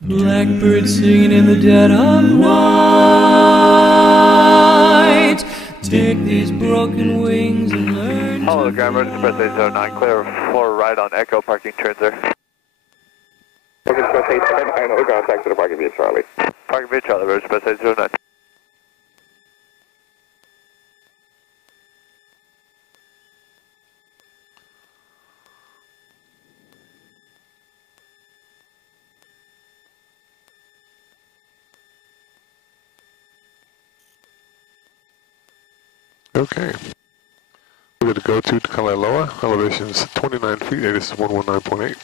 Blackbird singing in the dead of night. Take these broken wings and learn. Hello, Grammar, Express 809, clear for right on Echo, parking turns there. Express 809, over contact to the parking via Charlie. Parking via Charlie, Road Express 809. Okay. We're going to go to Kalailoa. Elevation is 29 feet. This is 119.8.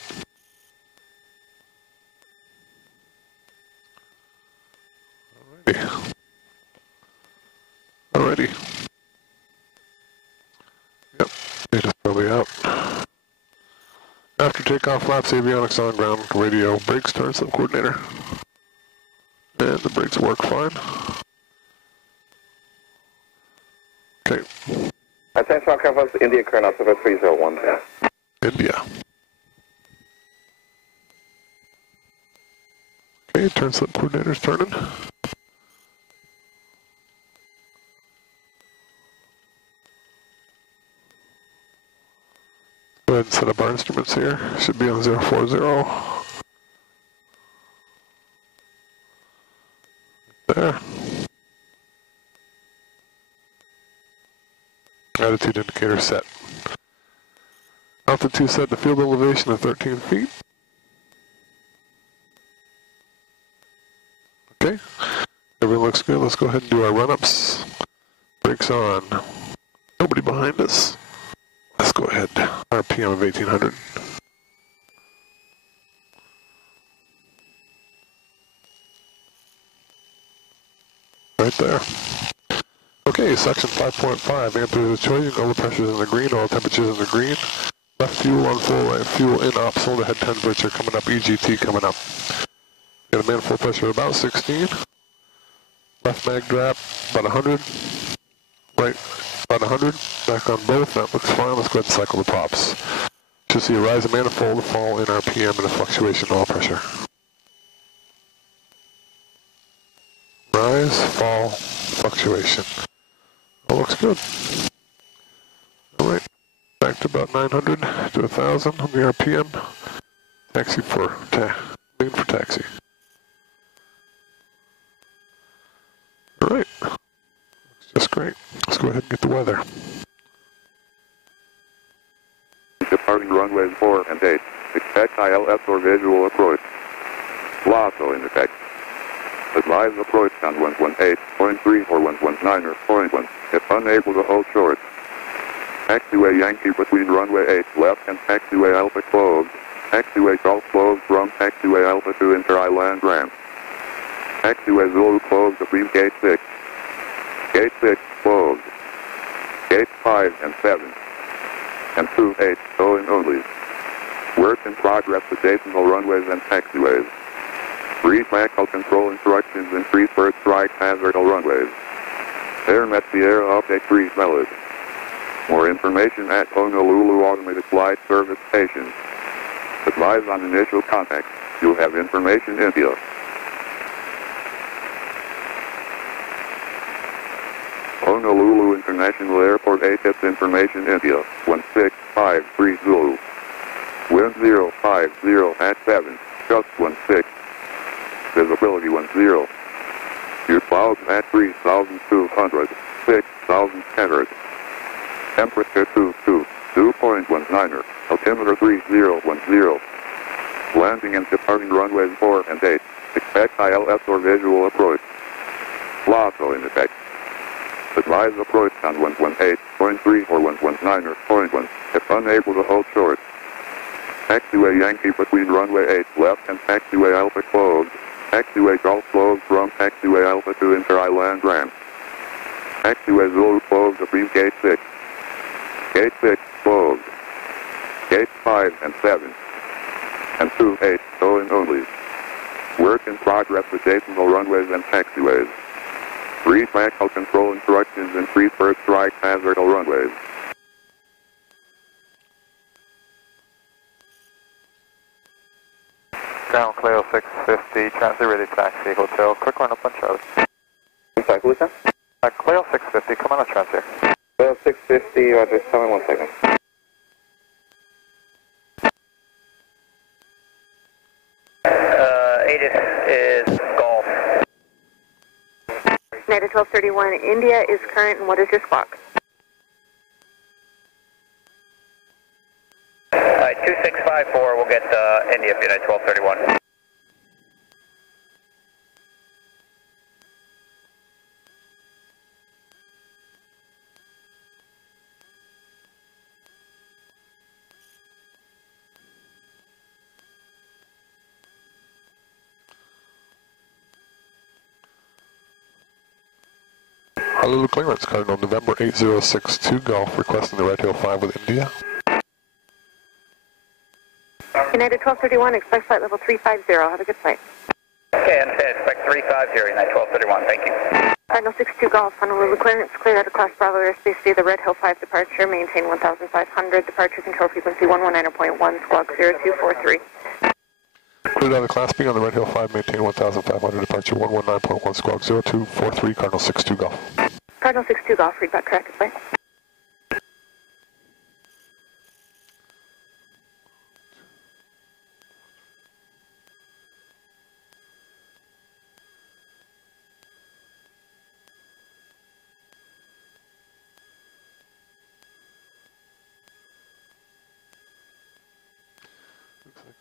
Alrighty. Yep. Data's probably out. After takeoff, flaps, avionics on ground, radio, brakes, turn slip coordinator. And the brakes work fine. Okay. Attention, Conference, India, Colonel, 301. India. Okay, turn slip coordinator's turning. Go ahead and set up our instruments here. Should be on 040. There. Attitude indicator set. Altitude set to field elevation of 13 feet. Okay. Everything looks good. Let's go ahead and do our run-ups. Brakes on. Nobody behind us. Let's go ahead. RPM of 1800. Right there. Okay, section 5.5, amplitude of choice, oil pressures in the green, oil temperatures in the green. Left fuel on full, right fuel in ops, solar head temperature coming up, EGT coming up. Got a manifold pressure of about 16. Left mag drop, about 100. Right, about 100. Back on both, that looks fine. Let's go ahead and cycle the props. Should see a rise in manifold, a fall in RPM, and a fluctuation in oil pressure. Rise, fall, fluctuation. All looks good. All right, back to about 900 to 1,000 on the RPM. Taxi for lean for taxi. All right, looks just great. Let's go ahead and get the weather. Departing runways 4 and 8. Expect ILS or visual approach. LASO in effect. Advise approach on 118.3 or 119 or 0.1 if unable to hold short. Taxiway Yankee between runway 8 left and taxiway Alpha closed. Taxiway Golf closed from taxiway Alpha to inter-island ramp. Taxiway Zulu closed between gate 6. Gate 6 closed. Gate 5 and 7. And 2-8 going only. Work in progress adjacent runways and taxiways. Brief vehicle control instructions in free first strike hazard runways. Air Messier update free valid. More information at Honolulu Automated Flight Service Station. Advise on initial contact. You'll have information India. Honolulu International Airport ATIPS information India. 1653 Zulu. Wind 050 at 7. Just 16. Visibility 10. Your clouds at 3,200, 6,000 Temperature 2.19er. Altimeter 3010. Landing and departing runways 4 and 8. Expect ILS or visual approach. LASO in effect. Advise approach on 118.3 or 119 or 0.1 if unable to hold short. Taxiway Yankee between runway 8 left and taxiway Alpha closed. Taxiway Golf closed from taxiway Alpha to inter-island ramp. Taxiway Zulu closed between gate 6. Gate 6 closed. Gate 5 and 7. And 2-8 going only. Work in progress adjacent runways and taxiways. Brief vehicle control instructions in free first strike hazard runways. Ground Clio 650, transit ready taxi, hotel, quick run up on Charlie. I'm sorry, who is that? Clio 650, come on a transit. Clio 650, Roger, tell me 1 second. Is Golf. United 1231, India is current, and what is your squawk? 2654, we'll get India for United 1231. Honolulu clearance, Cardinal November 8062 Golf, requesting the Red Hill 5 with India. United 1231, expect flight level 350. Have a good flight. Okay, understand. Expect 350, United 1231. Thank you. Cardinal 62 Golf, Honolulu clearance, clear out of Class Bravo airspace via the Red Hill 5 departure, maintain 1500, departure control frequency 119.1, squawk 0243. Cleared out of Class B on the Red Hill 5, maintain 1500, departure 119.1, squawk 0243, Cardinal 62 Golf. Cardinal 62 Golf, read back correct flight.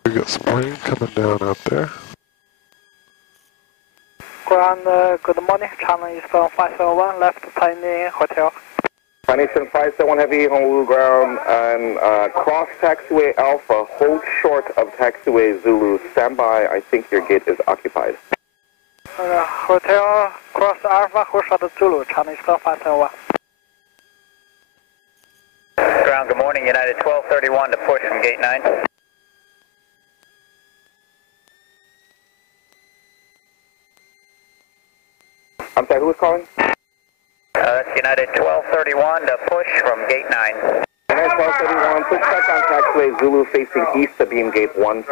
We got some rain coming down out there. Ground, good morning. Channel is 571, left Tiny Hotel. Eastern 571 Heavy, Honolulu ground, and cross taxiway Alpha, hold short of taxiway Zulu, standby, I think your gate is occupied. Hotel, cross Alpha, hold short Zulu, Channel is 571. Ground, good morning. United 1231 to push from gate 9. I'm sorry, who is calling? That's United 1231 to push from gate 9. United 1231, push back on taxiway Zulu facing east to beam gate 17.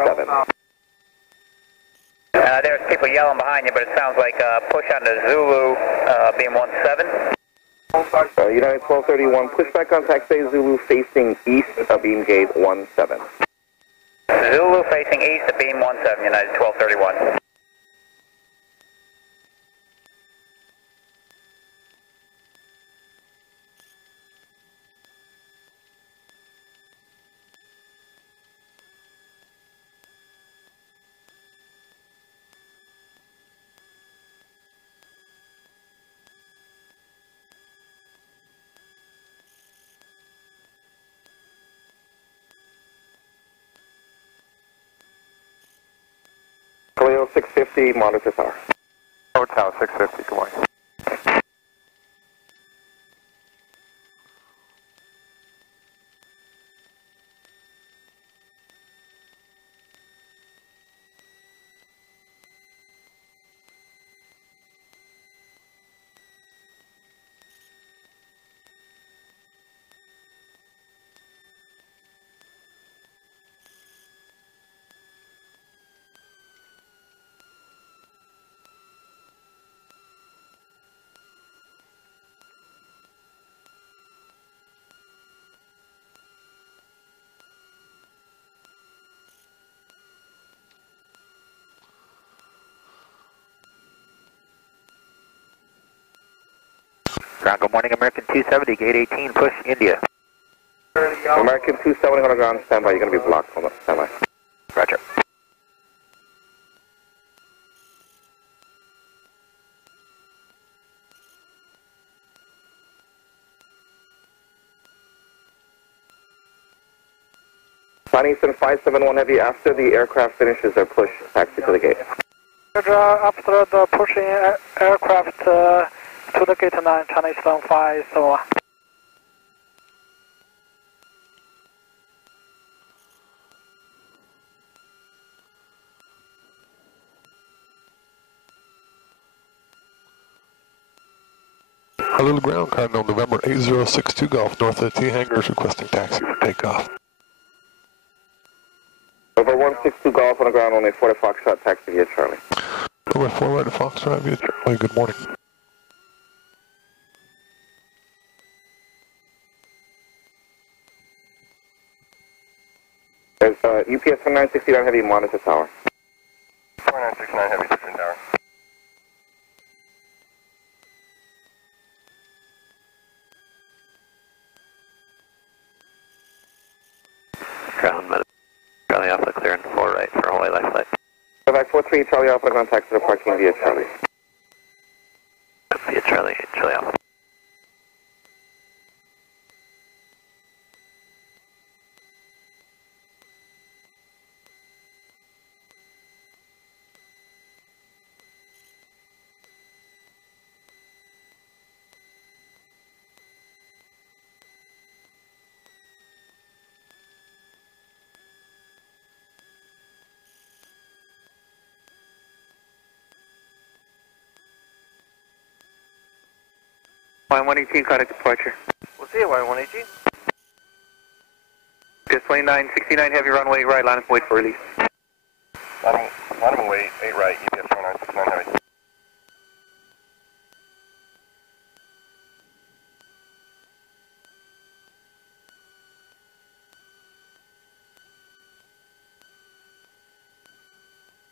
There's people yelling behind you, but it sounds like push on the Zulu, beam 17. United 1231, push back on taxiway Zulu facing east to beam gate 17. Zulu facing east to beam 17, United 1231. Clio 650, monitor power. Hotel 650, good morning. Ground, good morning, American 270, gate 18, push, India. American 270 on the ground, standby, you're going to be blocked on the standby. Roger. Eastern 571 Heavy, after the aircraft finishes their push, taxi to the gate. After the pushing aircraft to the gate 9, China Eastern 571. Honolulu ground, Cardinal November 8062 Golf, north of the T hangars, requesting taxi for takeoff. Over 162 Golf on the ground, only 40 Foxtrot, taxi via Charlie. Over 4 right to Foxtrot via Charlie, good morning. There's UPS 4969 Heavy, monitor tower. 4969 Heavy, Houston Tower. Ground, Charlie Alpha clearing 4 right for Hawaii Life Flight. Quebec 43, Charlie Alpha, contact to the parking via Charlie. Via Charlie Alpha. Y118, contact departure. We'll see you, Y118. Just 2969 Heavy, runway right, line up, wait for release. Line up, wait, 8 right, UPS 4969 Heavy.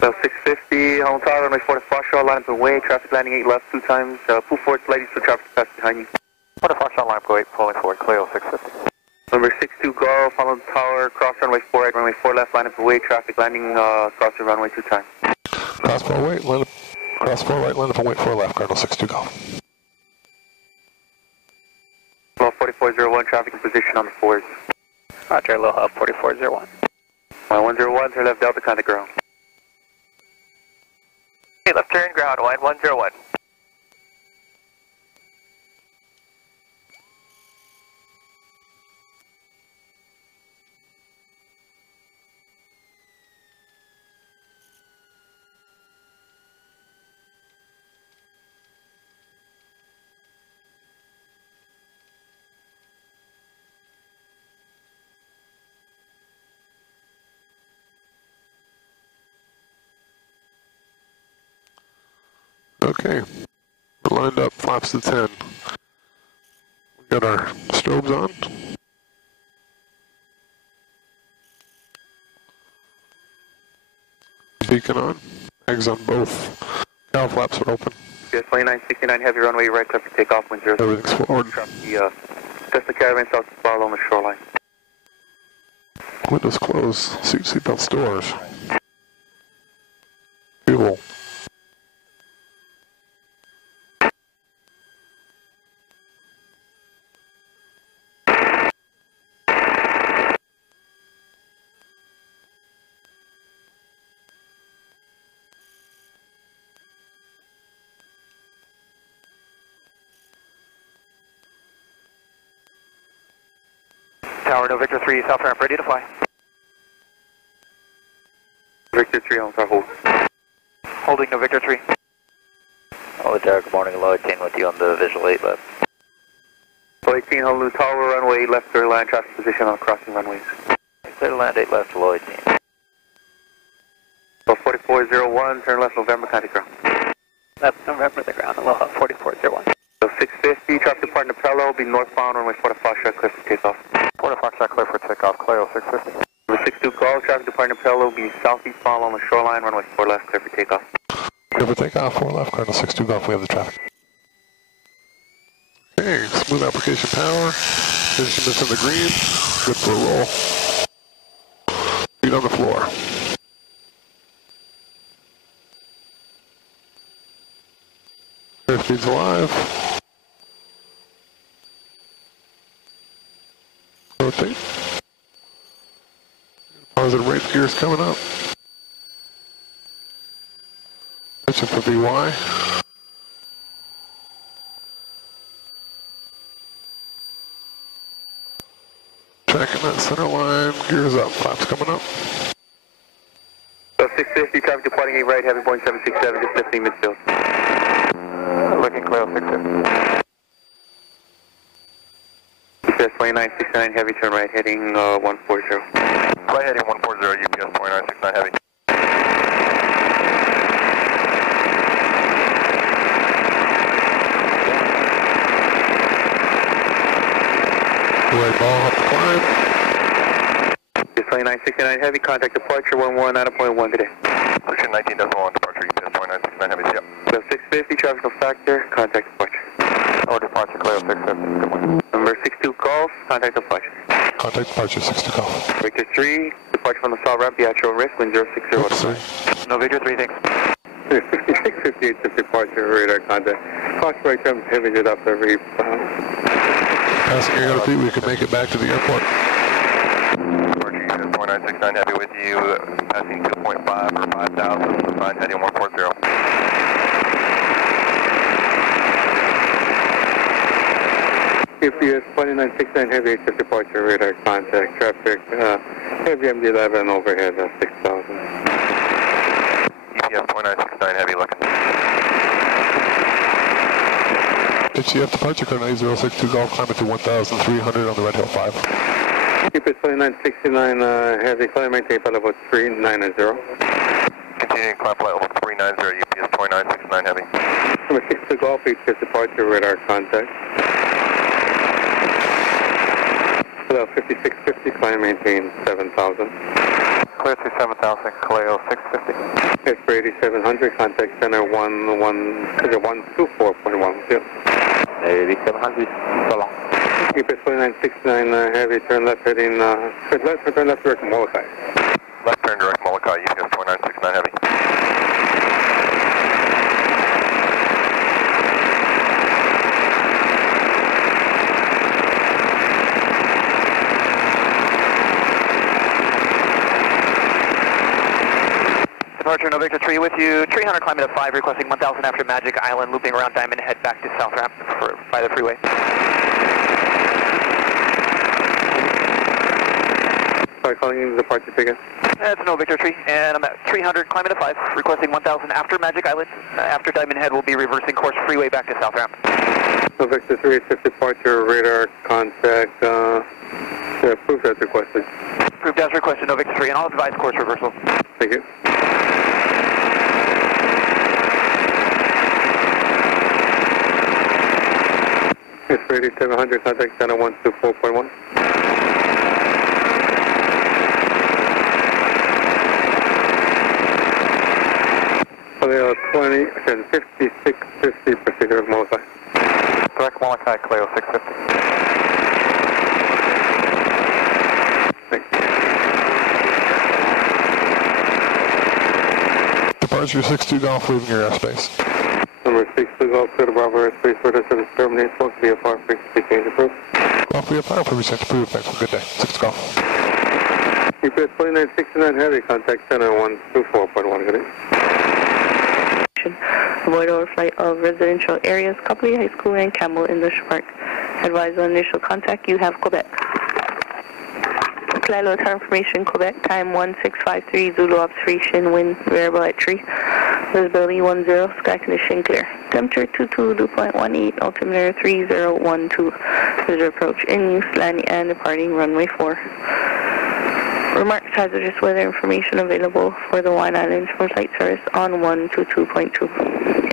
So 650, home tower, runway 4 to Foxtrot, line up and wait, traffic landing 8 left 2 times, pull forward, ladies, for traffic to pass behind you. 4 to Foxtrot, line up, wait, pulling forward, clear 650. Number 62 Golf, follow the tower, cross runway 4 right, runway 4 left, line up and wait, traffic landing, cross the runway 2 times. Cross 4 right, line up, cross 4 right, line up and wait 4 left, Cardinal 62 Golf. Well, 4401, traffic in position on the 4s. Roger, Aloha, 4401. 101, turn left Delta, contact ground. Okay, left turn, ground, wide 101. Okay, we're lined up, flaps to 10. We got our strobes on. Beacon on, eggs on both. Cow flaps are open. Yes, 2969 Heavy, runway right, clear for takeoff, wind 0. Everything's forward. Just the caravan south to follow on the shoreline. Windows closed, seatbelt doors. Fuel. Tower, no Victor 3, south ramp, ready to fly. Victor 3 on our hold. Holding no Victor 3. Hello, Tower, good morning. Hello, 18 with you on the visual 8 left. Hello, 18, Honolulu Tower, runway left, clear line, traffic position on crossing runways. Clear to land 8 left, hello, 18. So 4401, turn left, November, contact ground. Left November, the ground, Aloha, 4401. So 650, traffic departing Pello, will be northbound, runway 4 to Foxtrot, clear for takeoff. 4 to Foxtrot, clear for takeoff, clear 650. Number 62 Golf, traffic departing Pello, will be southeastbound on the shoreline, runway 4 left, clear for takeoff. Clear for takeoff, 4 left, Cardinal 62 Golf, we have the traffic. Okay, smooth application power. Instruments in the green, good for a roll. Feet on the floor. Airspeed's alive. Rotate. Positive rate gears coming up. Attention for VY. Tracking that center line, gears up, flaps coming up. So 650, traffic departing 8 right, heavy Boeing 767, just 15 midfield. Looking clear 650. It says 2969 heavy, turn right, heading 140. Flight heading 140, UPS 2969 Heavy. Right ball up the climb. UPS 2969 Heavy, contact departure 119.1 today. Ocean 19.1, departure UPS 2969 Heavy, yep. Cleo 650, traffic no factor, contact departure. Oh, departure, Cleo 650, good morning. Number 62 Golf, contact departure. Contact departure 62 Golf. Victor 3, departure from the south ramp, the actual risk, wind 060. Oops, No, Victor 3, thanks. 5658 departure, radar contact. Fox right comes heavy jet up every Passing air fleet, we can make it back to the airport. Departure UPS 2969 Heavy with you, passing 2.5 or 5,000, flight heading 140. UPS 2969 Heavy HF departure, radar contact. Traffic, heavy MD-11 overhead, 6,000. UPS 2969 Heavy looking. HCF departure, code 8062 Golf, climb to 1,300 on the Red Hill 5. UPS 2969 Heavy, climb maintain flight level 390. Continuing climb flight level 390, UPS 2969 Heavy. Number 62 Golf, HF departure, radar contact. Cleo 5650, climb maintain 7,000. Clear to 7,000, Cleo 650. It's for 8700, contact center 124.1. Yep. 8700, so long. UPS 2969 Heavy, turn left heading, turn left direct Molokai. Left turn direct Molokai, UPS 2969 Heavy. Departure no Victor 3 with you, 300 climbing to 5, requesting 1,000 after Magic Island, looping around Diamond, head back to South Ramp by the freeway. Sorry, calling in the departure ticket. That's no Victor 3, and I'm at 300 climbing to 5, requesting 1,000 after Magic Island. After Diamond Head, we'll be reversing course freeway back to South Ramp. So Victor 3, HF departure, radar contact, approved as requested. Approved as requested, no Victor 3, and I'll advise course reversal. Thank you. It's for 8700, contact center 124.1. Cleo 5650, procedure of Molokai. Direct Molokai, Cleo 650. Thanks. Departure 62 Golf, leaving your airspace. Number 62 Golf, clear to Bravo airspace, further service terminate, supposed to be a far frequency change approved. Golf, we have final permission approved. Thanks. Have a good day. 6 Golf. UPS 2969 Heavy, contact center 124.1. Good day. Avoid overflight of residential areas, Copley High School and Campbell English Park. Advise on initial contact, you have Quebec. Flight load information, Quebec, time 1653, Zulu observation, wind variable at 3. Visibility 10, sky condition clear. Temperature 22.18, altimeter 3012. Visitor approach in use, landing and departing runway 4. Remarks hazardous weather information available for the Hawaiian Islands from flight service on 122.2.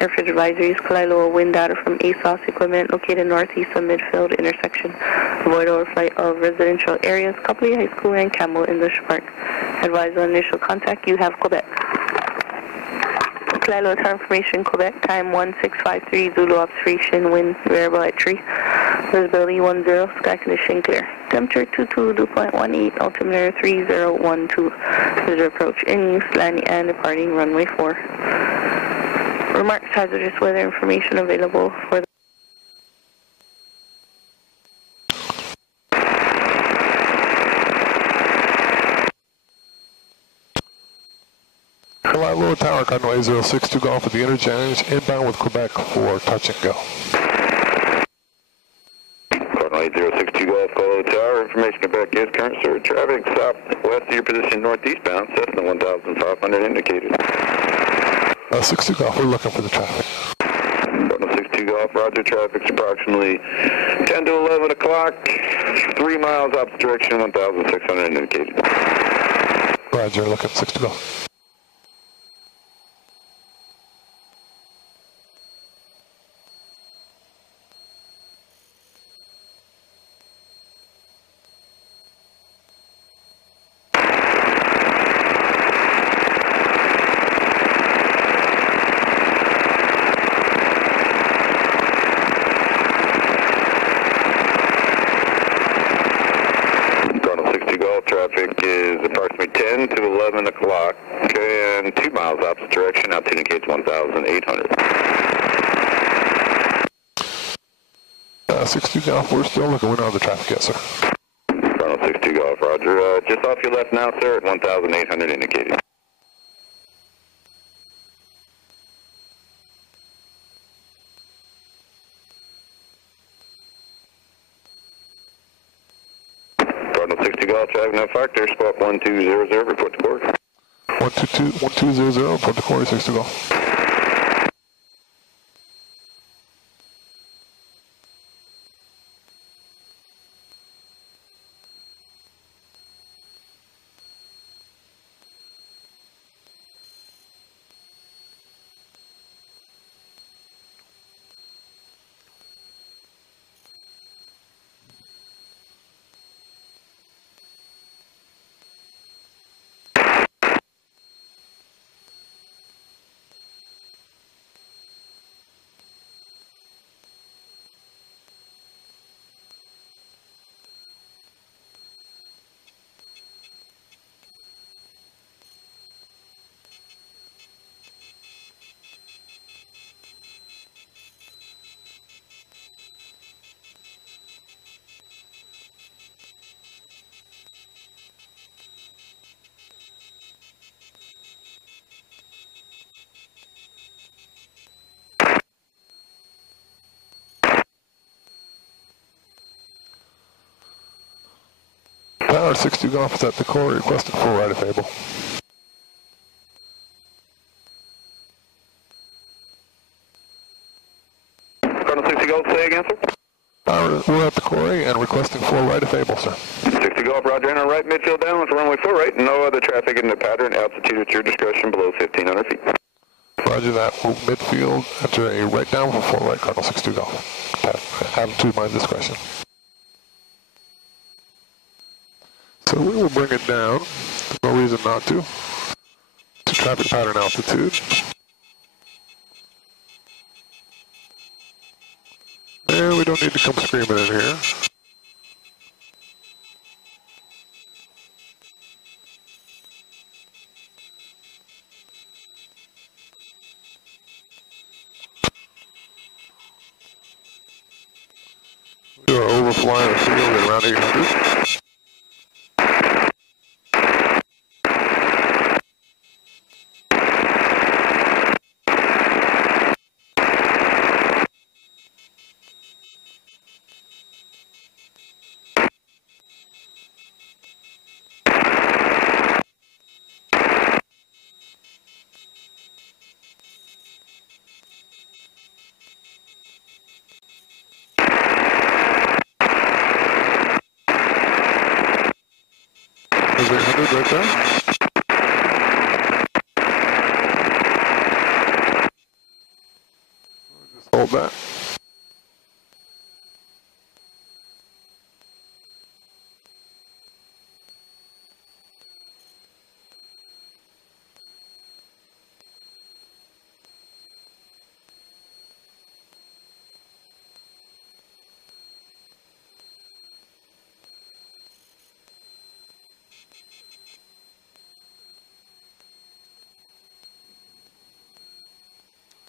Airfield advisories, Kalaeloa wind data from ASOS equipment located northeast of midfield intersection. Avoid overflight of residential areas, Copley High School and Campbell English Park. Advise on initial contact, you have Quebec. Kalaeloa information, Quebec, time 1653, Zulu observation, wind variable at 3. Visibility 10, sky condition clear. Temperature 22.18, altimeter 3012. Visitor approach in use, landing and departing runway 4. Remarks hazardous weather information available for the Kalaeloa Tower, Cardinal 8062 Golf at the interchange, inbound with Quebec for touch and go. Cardinal 8062 Golf, Kalaeloa Tower. Information about gas current surge traffic southwest of your position northeastbound. Cessna 1500 indicated. 62 Golf, we're looking for the traffic. Cardinal 62 Golf, roger. Traffic's approximately 10 to 11 o'clock. 3 miles opposite direction, 1600 indicated. Roger, looking 6 to go. Traffic is approximately 10 to 11 o'clock. Okay, and 2 miles opposite direction. Altitude indicates 1,800. 62 Golf, we're still looking. We're not on the traffic yet, sir. Toronto 62 Golf, Roger. Just off your left now, sir, at 1,800 indicated. Toronto 60 Golf, traffic no factor, spot 1200, report to course. 1200, report to course, 60 Golf. Tower 62 Golf is at the core, requesting full right of Fable. Toronto 60 Golf, say again, sir? We're at the quarry and requesting full right of Fable, sir. 60 Golf, Roger, enter right midfield down with runway 4 right, no other traffic in the pattern, altitude at your discretion below 1,500 feet. Roger that, move midfield, enter a right down for full right, Cardinal 62 Golf. Altitude my discretion. So we will bring it down, there's no reason not to traffic pattern altitude. And we don't need to come screaming in here. We are overflying the field at around 800. There's 800 right there. Just hold that.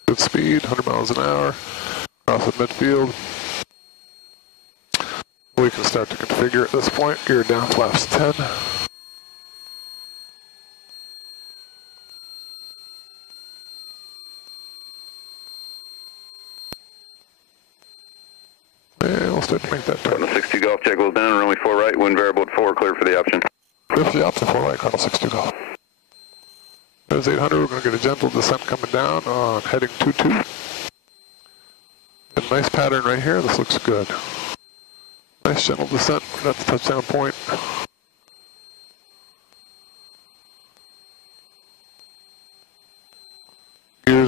Good speed, 100 miles an hour, across the midfield. We can start to configure at this point. Gear down, flaps 10. And we'll start to make that turn. Cardinal 62 Golf, check wheels down, runway 4 right, wind variable at 4, clear for the option. Clear for the option, 4 right, Cardinal 62 Golf. There's 800, we're going to get a gentle descent coming down on heading 22. A nice pattern right here, this looks good. Nice gentle descent, we're at the touchdown point.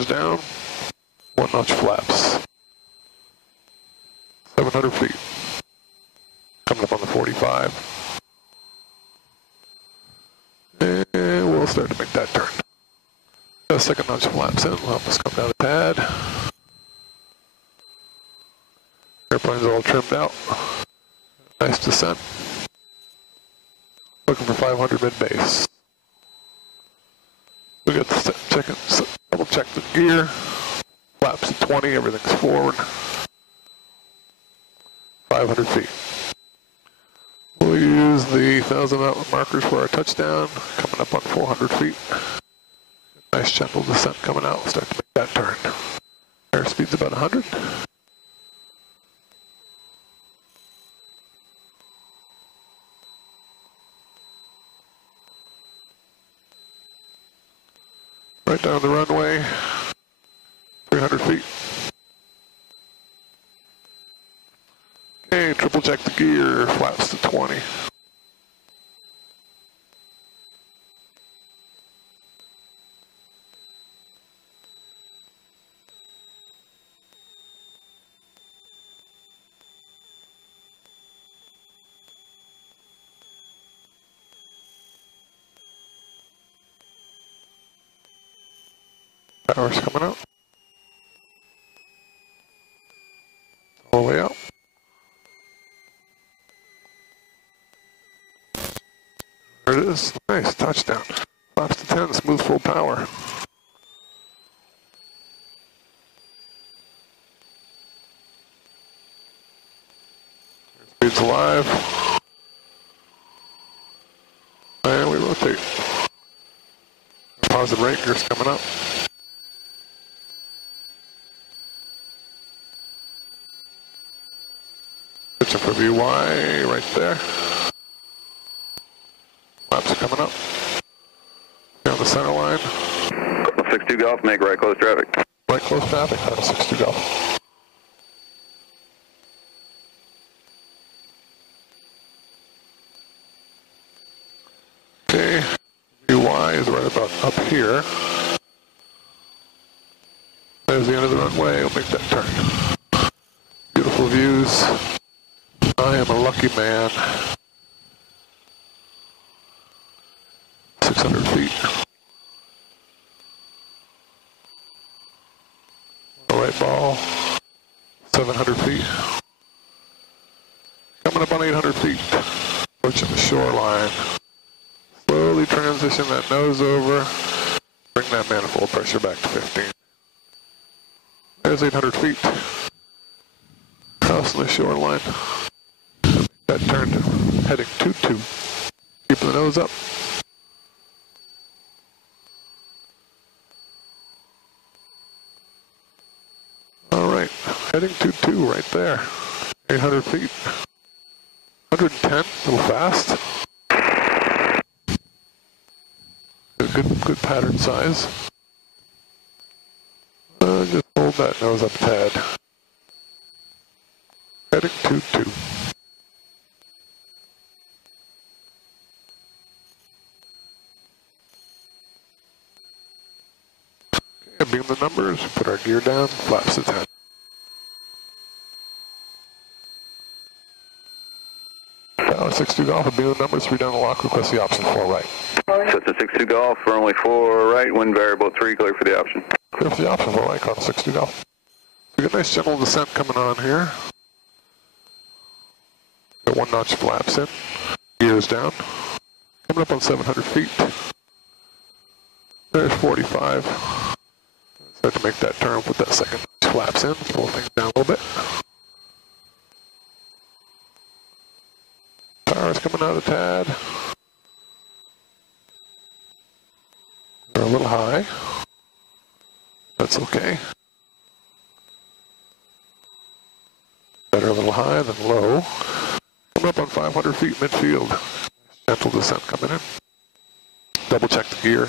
Gears down, 1 notch flaps. 700 feet. Coming up on the 45. And we'll start to make that turn. Got a 2nd notch flaps in, we'll help us come down a tad. Airplane's all trimmed out. Nice descent. Looking for 500 mid-base. We got to double check the gear. Flaps at 20, everything's forward. 500 feet. We'll use the 1,000 markers for our touchdown, coming up on 400 feet. Nice gentle descent coming out. We'll start to make that turn. Airspeed's about 100. Right down the runway, 300 feet. Okay, triple check the gear, flaps to 20. Power's coming out. All the way up. There it is. Nice touchdown. Flaps to 10, smooth full power. Airspeed's alive. And we rotate. Positive rate gear's coming up. Pitching for VY right there. Flaps are coming up. Down the center line. 62 Golf, make right close traffic. Right close traffic, 62 Golf. Okay, VY is right about up here. There's the end of the runway, we'll make that turn. Beautiful views. I am a lucky man. 600 feet. The right ball. 700 feet. Coming up on 800 feet. Approaching the shoreline. Slowly transition that nose over. Bring that manifold pressure back to 15. There's 800 feet. Crossing the shoreline. That turn to heading 2-2. Keeping the nose up. Alright, heading 2-2 right there. 800 feet. 110, a little fast. Good pattern size. Just hold that nose up a tad. Heading 2-2. Okay, beam the numbers, put our gear down, flaps to 10. Tower 62 Golf, and beam the numbers, 3 down the lock, request the option 4 right. So it's a 62 Golf, firmly 4 right, wind variable 3, clear for the option. Clear for the option 4 right, on 62 Golf. We got a nice gentle descent coming on here. Got 1 notch flaps in, gears down. Coming up on 700 feet. There's 45. Start to make that turn, put that 2nd notch flaps in, pull things down a little bit. Power's coming out a tad. We're a little high. That's okay. Better a little high than low. Coming up on 500 feet midfield. Gentle descent coming in. Double check the gear.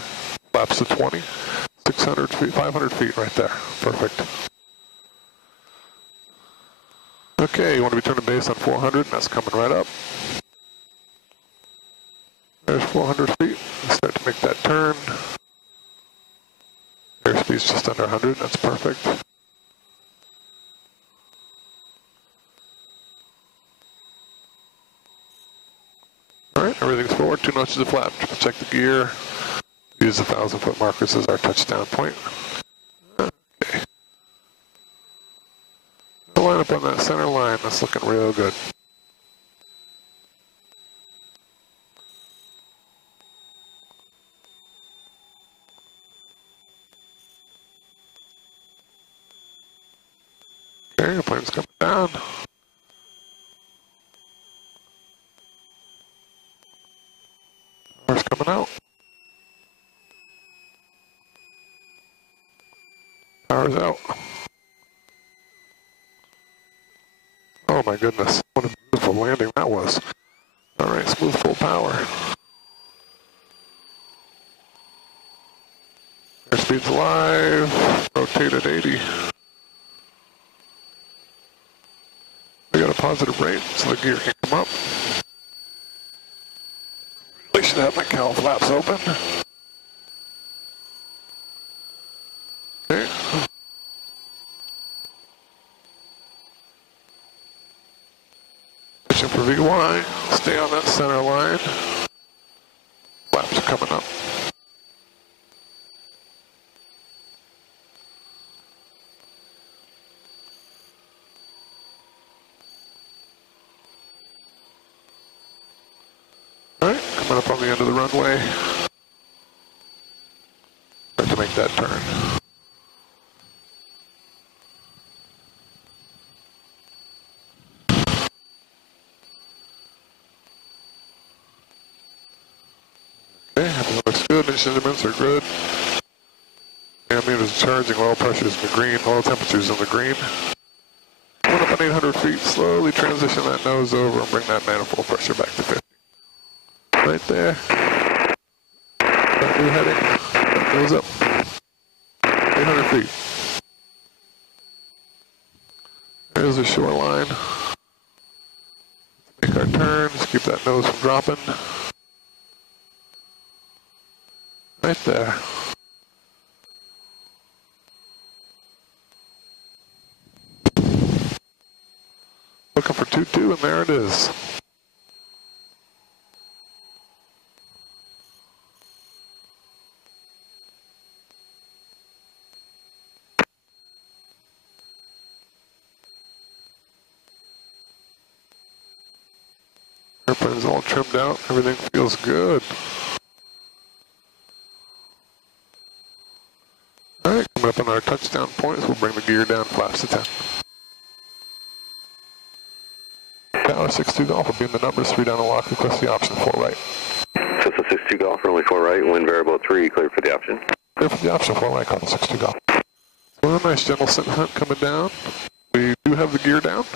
Flaps to 20. 600 feet, 500 feet right there. Perfect. Okay, you want to be turning base on 400, and that's coming right up. There's 400 feet. Let's start to make that turn. Airspeed's just under 100, that's perfect. Alright, everything's forward, 2 notches of flap. Check the gear. Use the 1,000-foot markers as our touchdown point. Okay. We'll line up on that center line, that's looking real good. Okay, the plane's coming down. Power's coming out. Power's out. Oh my goodness, what a beautiful landing that was. Alright, smooth full power. Airspeed's alive, rotate at 80. We got a positive rate, so the gear can come up. Really should have my cowl flaps open. Okay. Pitching for VY, stay on that center line. Flaps are coming up. Alright, coming up on the end of the runway. Start to make that turn. Okay, everything looks good, instruments are good. Ammeters are charging, oil pressure's in the green, oil temperature's in the green. Coming up on 800 feet, slowly transition that nose over and bring that manifold pressure back to 50. Right there. That new heading. That goes up. 800 feet. There's the shoreline. Make our turns. Keep that nose from dropping. Right there. Looking for 2-2, and there it is. Airplane's all trimmed out, everything feels good. Alright, coming up on our touchdown points, we'll bring the gear down, flaps to 10. Tower 62 Golf will be in the numbers, 3 down and lock, request the option 4 right. Cessna 62 Golf, runway 4 right, wind variable 3, clear for the option. Clear for the option 4 right, call 62 Golf. So a nice gentle descent coming down. We do have the gear down.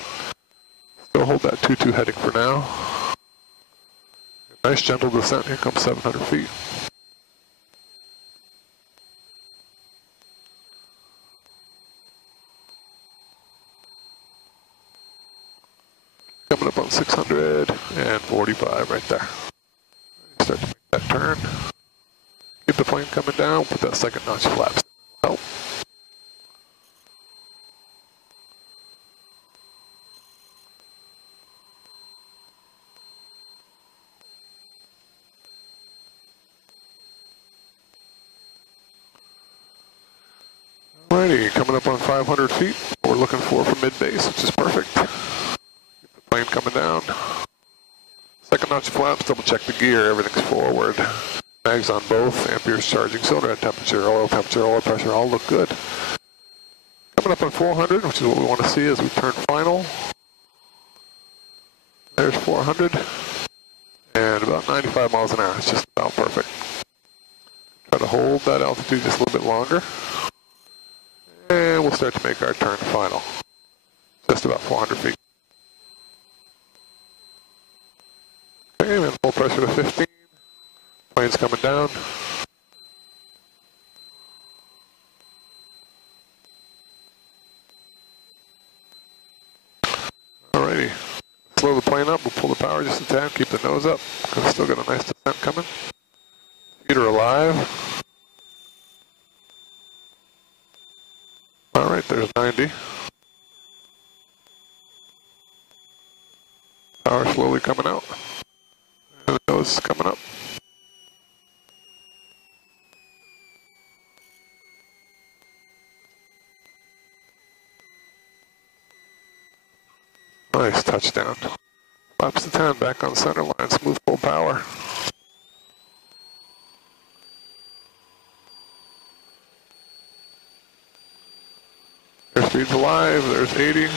Still hold that 2-2 heading for now. Nice gentle descent, here comes 700 feet. Coming up on 645 right there. Start to make that turn. Keep the plane coming down, put that second notch flaps. Help. Alrighty, coming up on 500 feet. We're looking for mid-base, which is perfect. Keep the plane coming down. Second notch flaps, double check the gear, everything's forward. Mags on both, amperes charging, cylinder head temperature, oil pressure, all look good. Coming up on 400, which is what we want to see as we turn final. There's 400. And about 95 miles an hour, it's just about perfect. Try to hold that altitude just a little bit longer. And we'll start to make our turn final. Just about 400 feet. Okay, and full pressure to 15. Plane's coming down. Alrighty. Slow the plane up, we'll pull the power just a tad, keep the nose up, because it's still got a nice descent coming. Feet are alive. Alright, there's 90. Power slowly coming out. And the nose is coming up. Nice touchdown. Flaps to 10, back on center line, smooth full power. Airspeed's alive, there's 80.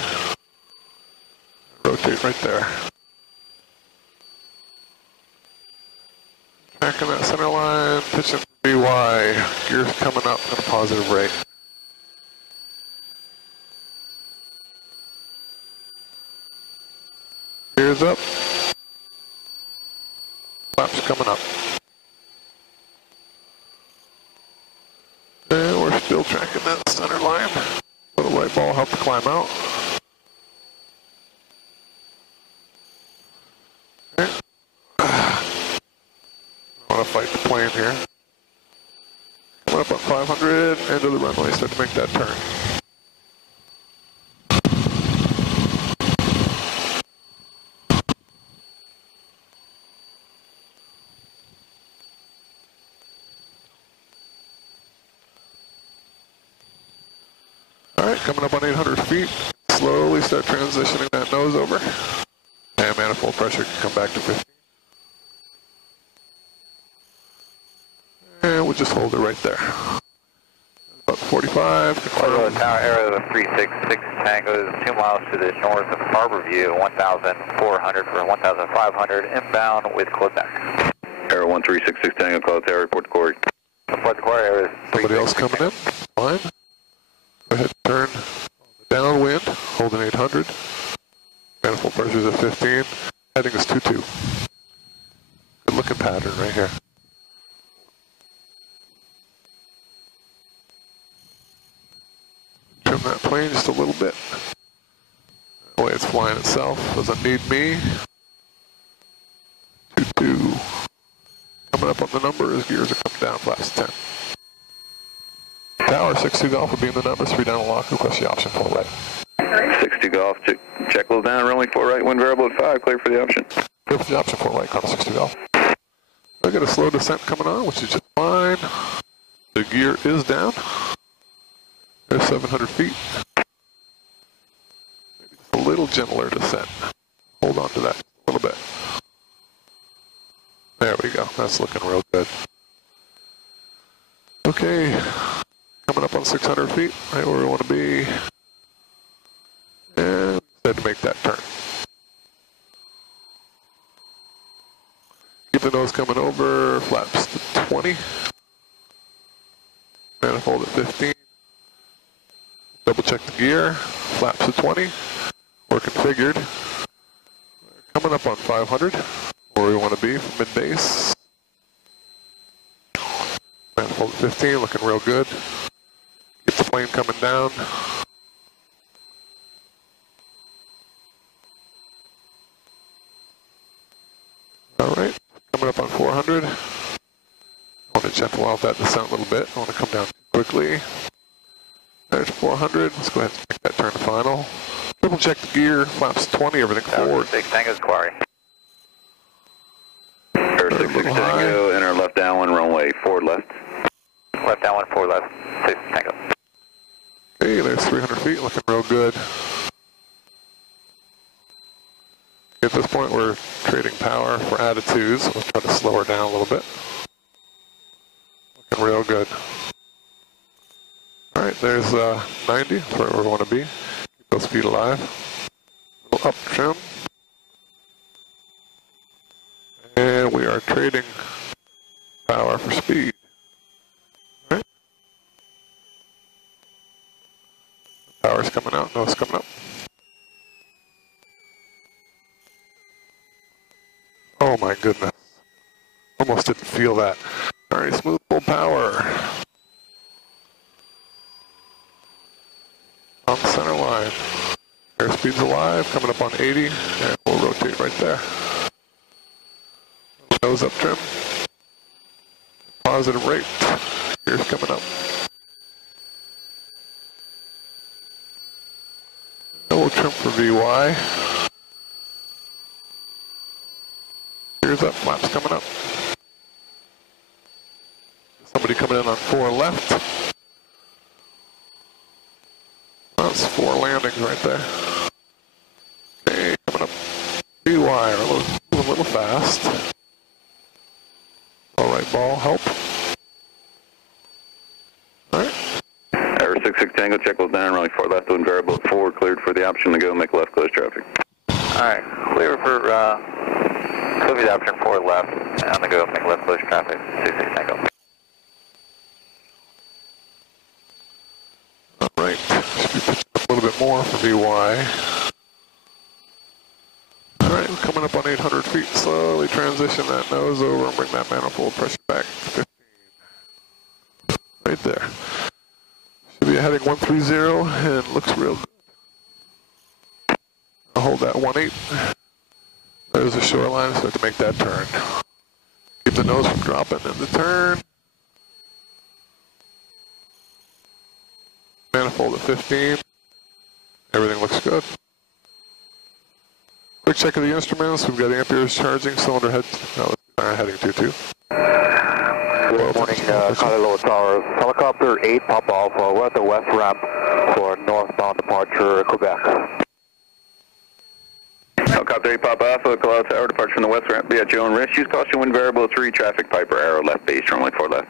Rotate right there. Back on that center line, pitching BY. Gears coming up at a positive rate. Gears up. Flaps coming up. And we're still tracking that center line. Little light ball helped climb out. Okay. I want to fight the plane here. Coming up on 500, end of the runway, start to make that turn. Alright, coming up on 800 feet, slowly start transitioning that nose over, and manifold pressure can come back to 15. And we'll just hold it right there. About 45, confirm. Tower Aero 366 Tango is 2 miles to the north of Harborview, 1,400 for 1,500, inbound with Quebec. Aero 1366 Tango, call tower, report to Corey. Report to Corey, Aero Somebody else coming in, fine. Go ahead and turn downwind, holding 800. Manifold pressure is at 15. Heading is 22. Good looking pattern right here. Trim that plane just a little bit. That way it's flying itself, doesn't need me. 22. Coming up on the number as gears are coming down, flaps 10. Tower 62 Golf will be in the number, 3 down lock, request the option 4 right. 62 Golf, check low down, runway 4 right, wind variable at 5, clear for the option. Clear for the option 4 right, Connor 62 Golf. I got a slow descent coming on, which is just fine. The gear is down. There's 700 feet. Maybe just a little gentler descent. Hold on to that a little bit. There we go, that's looking real good. Okay. Coming up on 600 feet, right where we want to be. And then make that turn. Keep the nose coming over, flaps to 20. Manifold at 15. Double check the gear, flaps to 20. We're configured. Coming up on 500, where we want to be from mid-base. Manifold at 15, looking real good. Get the plane coming down. Alright, coming up on 400. I want to gentle out that descent a little bit. I want to come down quickly. There's 400. Let's go ahead and make that turn to final. Triple check the gear, flaps 20, everything forward. 6 Tango's Quarry. Air 66 Tango, enter left downwind, runway 4 left. Left downwind, 4 left, 6 Tango. Okay, there's 300 feet, looking real good. At this point, we're trading power for attitudes. Let's try to slow her down a little bit. Looking real good. All right, there's 90. That's where we want to be. Keep those feet alive. A little up trim. And we are trading power for speed. All right. Power's coming out, nose coming up. Oh my goodness. Almost didn't feel that. All right, smooth full power. On the center line. Airspeed's alive, coming up on 80, and we'll rotate right there. Nose up trim. Positive rate. Gears coming up. we'll trim for VY. Here's that flaps coming up. Somebody coming in on 4 left. That's 4 landings right there. Okay, coming up. VY, a little fast. All right, ball, help. All right. Air 66 Tango, check those down, runway 4 left, wind variable 4, cleared for the option to go, make left, close traffic. Alright, clear for clear the option 4 left, and on the go, make left, close traffic, 66 Tango. Alright, should be pitching up a little bit more for VY. Alright, we're coming up on 800 feet, slowly transition that nose over and bring that manifold pressure back to 15. Right there. Should be a heading 130 and looks real good. I'll hold that 18. There's the shoreline, so I can make that turn. Keep the nose from dropping in the turn. Manifold at 15. Everything looks good. Quick check of the instruments. We've got amperes charging, cylinder head, heading 22. Good morning, Colorado Towers. Helicopter 8 Papa Alpha. We're at the west ramp for northbound departure, Quebec. Helicopter 8 Papa Alpha, Colorado Tower, departure from the west ramp, be at your own risk. Use caution, wind variable 3, traffic Piper, arrow left base, runway 4 left.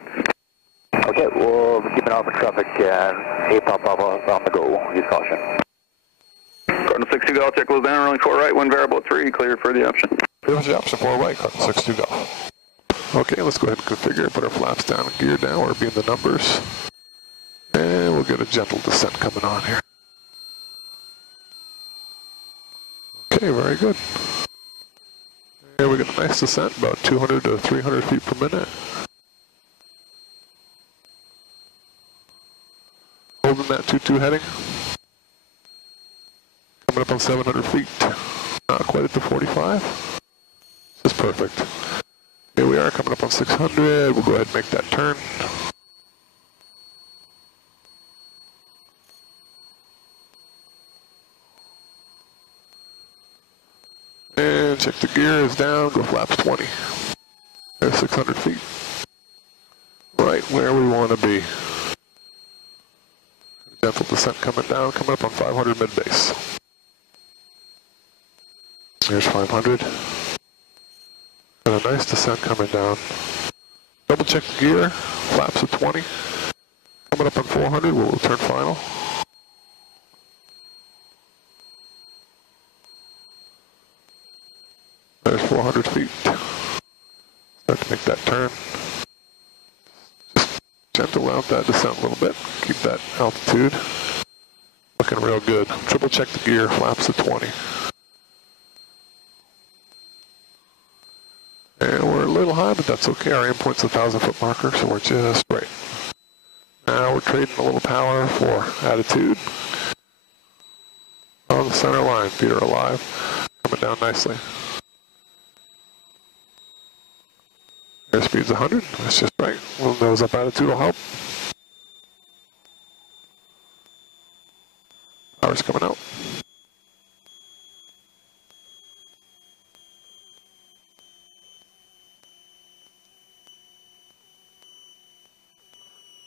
Okay, we'll keep an eye for traffic and 8 Papa Alpha on the go. Use caution. Cardinal 62 Golf, check those down, runway 4 right, wind variable 3, cleared for the option. Here's the option 4 right, Cardinal 62 Golf. Okay, let's go ahead and configure, put our flaps down and gear down, we're being the numbers. And we'll get a gentle descent coming on here. Okay, very good. Here we get a nice descent, about 200 to 300 feet per minute. Holding that 2-2 heading. Coming up on 700 feet. Not quite at the 45. This is perfect. Here we are coming up on 600. We'll go ahead and make that turn. And check the gears down, go flaps 20. There's 600 feet. Right where we want to be. Gentle descent coming down, coming up on 500 mid-base. Here's 500. And a nice descent coming down. Double check the gear, flaps at 20. Coming up on 400, we'll turn final. There's 400 feet. Start to make that turn. Just gentle out that descent a little bit. Keep that altitude. Looking real good. Triple check the gear, flaps at 20. And we're a little high, but that's okay. Our aim point's 1,000-foot marker, so we're just right. Now we're trading a little power for attitude. On the center line, feet are alive. Coming down nicely. Airspeed's 100, that's just right. A little nose up attitude will help. Power's coming out.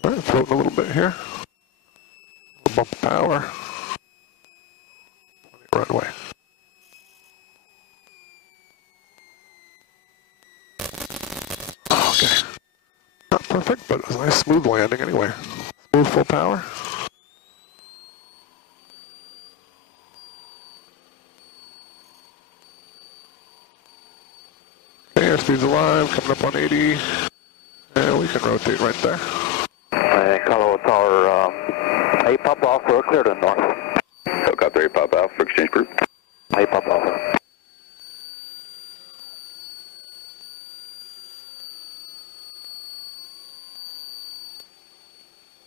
All right, floating a little bit here. A little bump of power. Plenty of runway. Okay. Not perfect, but it was a nice smooth landing anyway. Smooth full power. Okay, airspeed's alive, coming up on 80. And we can rotate right there. Colorado Tower, 8 Papa Alpha, clear to the north. Helicopter 8 Papa Alpha, exchange group. 8 Papa Alpha.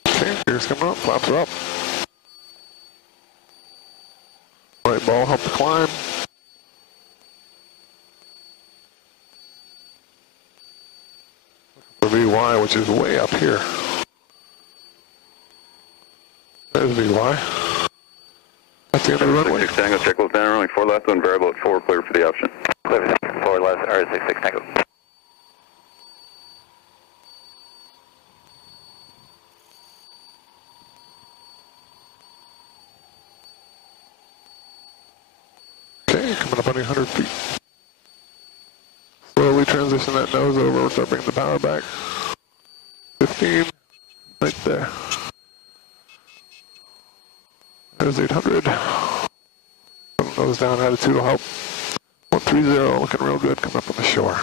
Okay, gears coming up, flaps are up. Right ball, help the climb. For VY, which is way up here. There's VY. That's the end of the runway. 66 Tango, check with down, runway 4 left, wind variable at 4, clear for the option. Clear for the option 4 left, or 66 Tango. Okay, coming up on 800 feet. Slowly transition that nose over, start bringing the power back. 15, right there. There's 800. Nose down, attitude will help. 130, looking real good, coming up on the shore.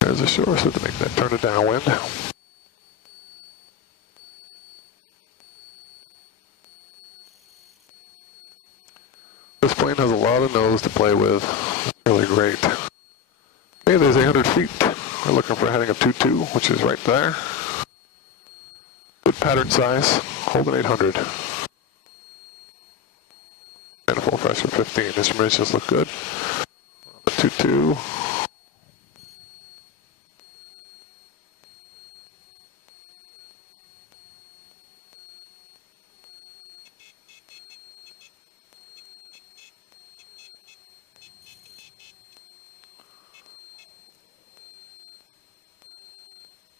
There's the shore, so to make that turn to downwind. This plane has a lot of nose to play with. It's really great. Okay, there's 800 feet. We're looking for a heading of 22, which is right there. Good pattern size, holding 800. Manifold pressure 15. Instrumentations look good. The 22.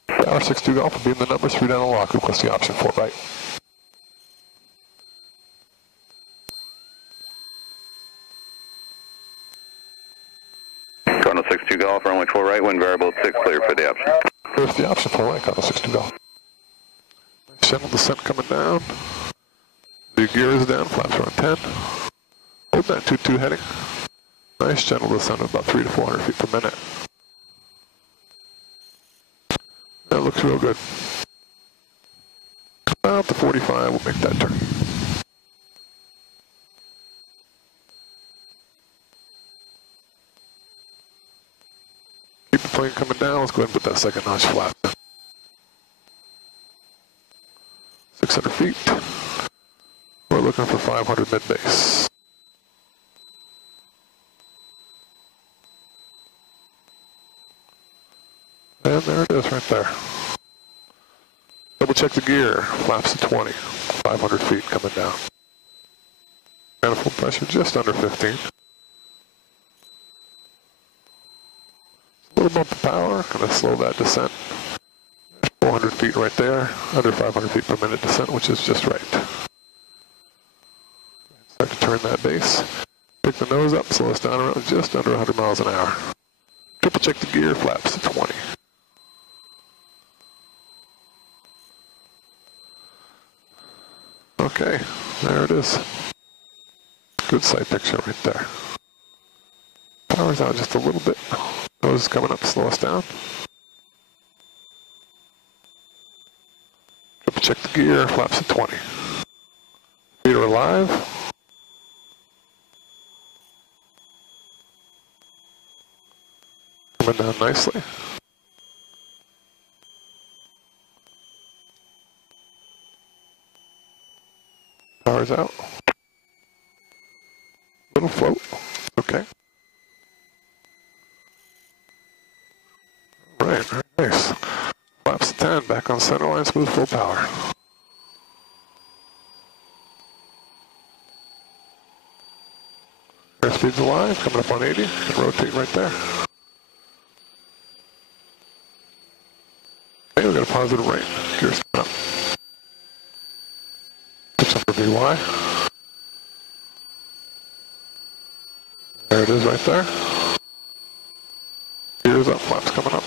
Tower 62 Golf will be in the number 3 down the lock, request the option 4 right. Cardinal 62 Golf, runway 4 right, wind variable at 6, clear for the option. There's the option 4 right, Cardinal 62 Golf. Nice gentle descent coming down. The gear is down, flaps are on 10. Hold that 2-2 heading. Nice gentle descent of about 300 to 400 feet per minute. That looks real good. About the 45, we'll make that turn. Keep the plane coming down, let's go ahead and put that second notch flat. 600 feet. We're looking for 500 mid-base. And there it is right there. Double check the gear, flaps to 20, 500 feet coming down. Manifold pressure just under 15. A little bump of power, gonna slow that descent. 400 feet right there, under 500 feet per minute descent, which is just right. Start to turn that base. Pick the nose up, slow us down around just under 100 miles an hour. Triple check the gear, flaps to 20. Okay, there it is. Good sight picture right there. Power's out just a little bit. Nose is coming up to slow us down. Triple check the gear, flaps at 20. Feet are alive. Coming down nicely. Power's out. Little float. Okay. Right, very nice. Flaps 10, back on center line, smooth full power. Airspeed's alive, coming up on 80, and rotate right there. Okay, we got a positive rate. Gears coming up. Pitch up for VY. There it is right there. Gears up, flaps coming up.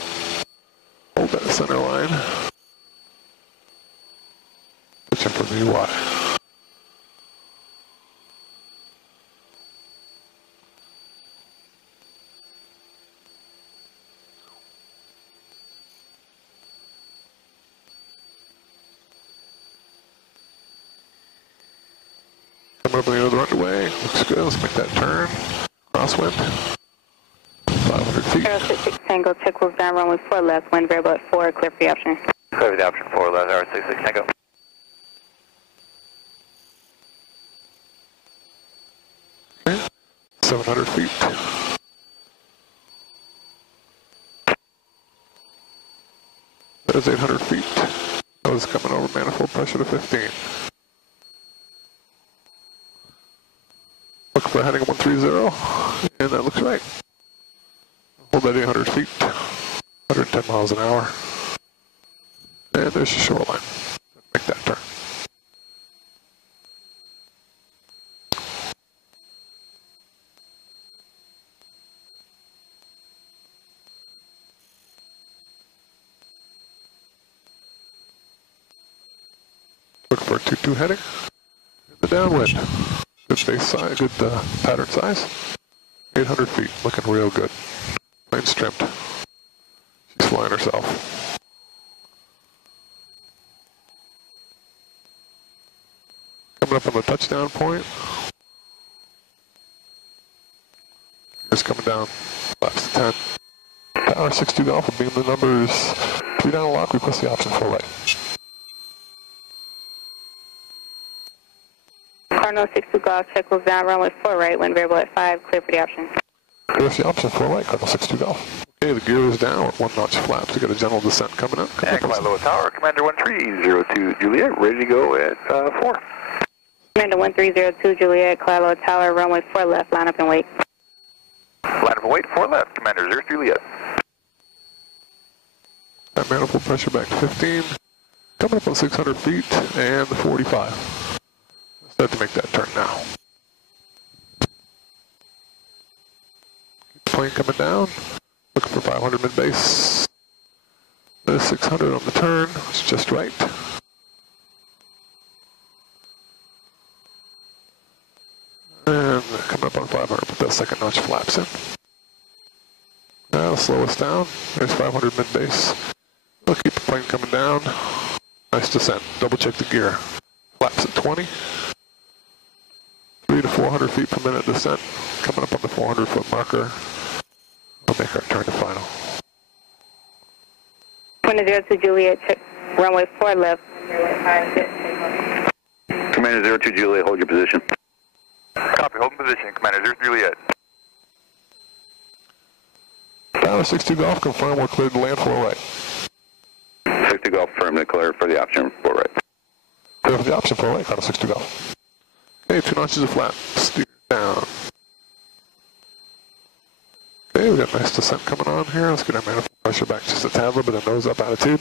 Hold that center line. Pitch up for VY. Coming up on the other underway. Looks good. Let's make that turn. Crosswind. 500 feet. 066 Tango, check with down runway 4 left, wind variable at 4, clear for the option. Clear for the option 4 left, 066 Tango. Okay. 700 feet. There's 800 feet. Nose coming over, manifold pressure to 15. for heading 130, and that looks right. Hold that 800 feet, 110 miles an hour. And there's your shoreline. Make that turn. Look for a 2-2 heading. In the downwind. Good face size, good pattern size. 800 feet, looking real good. Plane's trimmed. She's flying herself. Coming up on the touchdown point. Gears coming down. Flaps to 10. Tower 62 Golf will beam the numbers. 3 down lock, request the option 4 right. Cardinal 62 Golf, check goes down, runway 4 right, wind variable at 5, clear for the option. There's the option 4 right, Cardinal 62 Golf. Okay, the gear is down with 1 notch flaps. We got a general descent coming up. And Command Low Tower, Commander 1302 Juliet, ready to go at 4. Commander 1302 Juliet, Cloud Low Tower, runway 4 left, line up and wait. Line up and wait, 4 left, Commander 0 Juliet. That manifold pressure back to 15. Coming up on 600 feet and 45. Start to make that turn now. Keep the plane coming down. Looking for 500 mid-base. There's 600 on the turn. It's just right. And coming up on 500, put that second notch flaps in. That'll slow us down. There's 500 mid-base. We'll keep the plane coming down. Nice descent. Double check the gear. Flaps at 20. 300 to 400 feet per minute descent. Coming up on the 400 foot marker. We'll make our turn to final. 202 Juliet, check runway 4 left. Commander 02 Juliet, hold your position. Copy, holding position, Commander 0 Juliet. Tower 62 Golf, confirm we're cleared to land 4 right. 62 Golf, firm to clear for the option 4 right. Clear for the option 4 right, Tower 62 Golf. Okay, 2 notches of flap, steer down. Okay, we got nice descent coming on here. Let's get our manifold pressure back just a tad, a little bit of nose up attitude.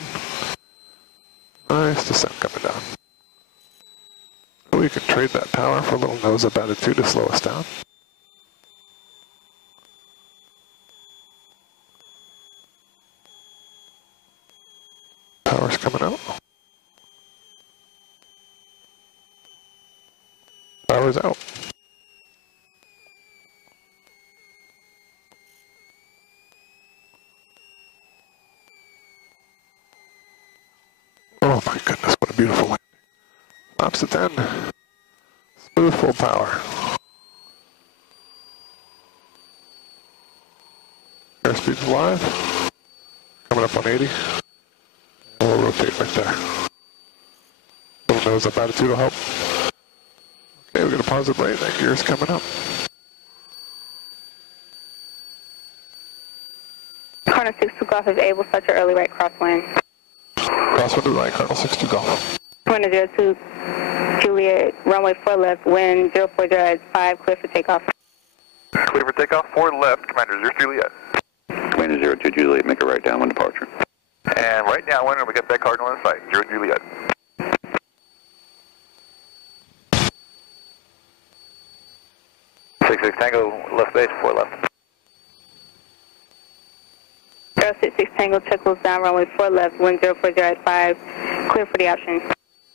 Nice descent coming down. We can trade that power for a little nose up attitude to slow us down. Power's coming out. Power's out. Oh my goodness, what a beautiful landing. Flaps at 10. Smooth full power. Airspeed's live. Coming up on 80. And we'll rotate right there. Little nose up attitude will help. Okay, we're going to pause the brake. That gear's coming up. Cardinal 62 Golf is able, such an early right crosswind. Crosswind to the right, Cardinal 62 Golf. 202 Juliet, runway 4 left, wind 040 at 5, clear for takeoff. Clear for takeoff, 4 left, Commander 0 Juliet. Commander 02 Juliet, make a right downwind departure. And right downwind, and we got that Cardinal in sight, 0 Juliet. 66 Tango, left base, 4 left. 066 Tango, check goes down, runway 4 left, wind 040 at 5, clear for the option.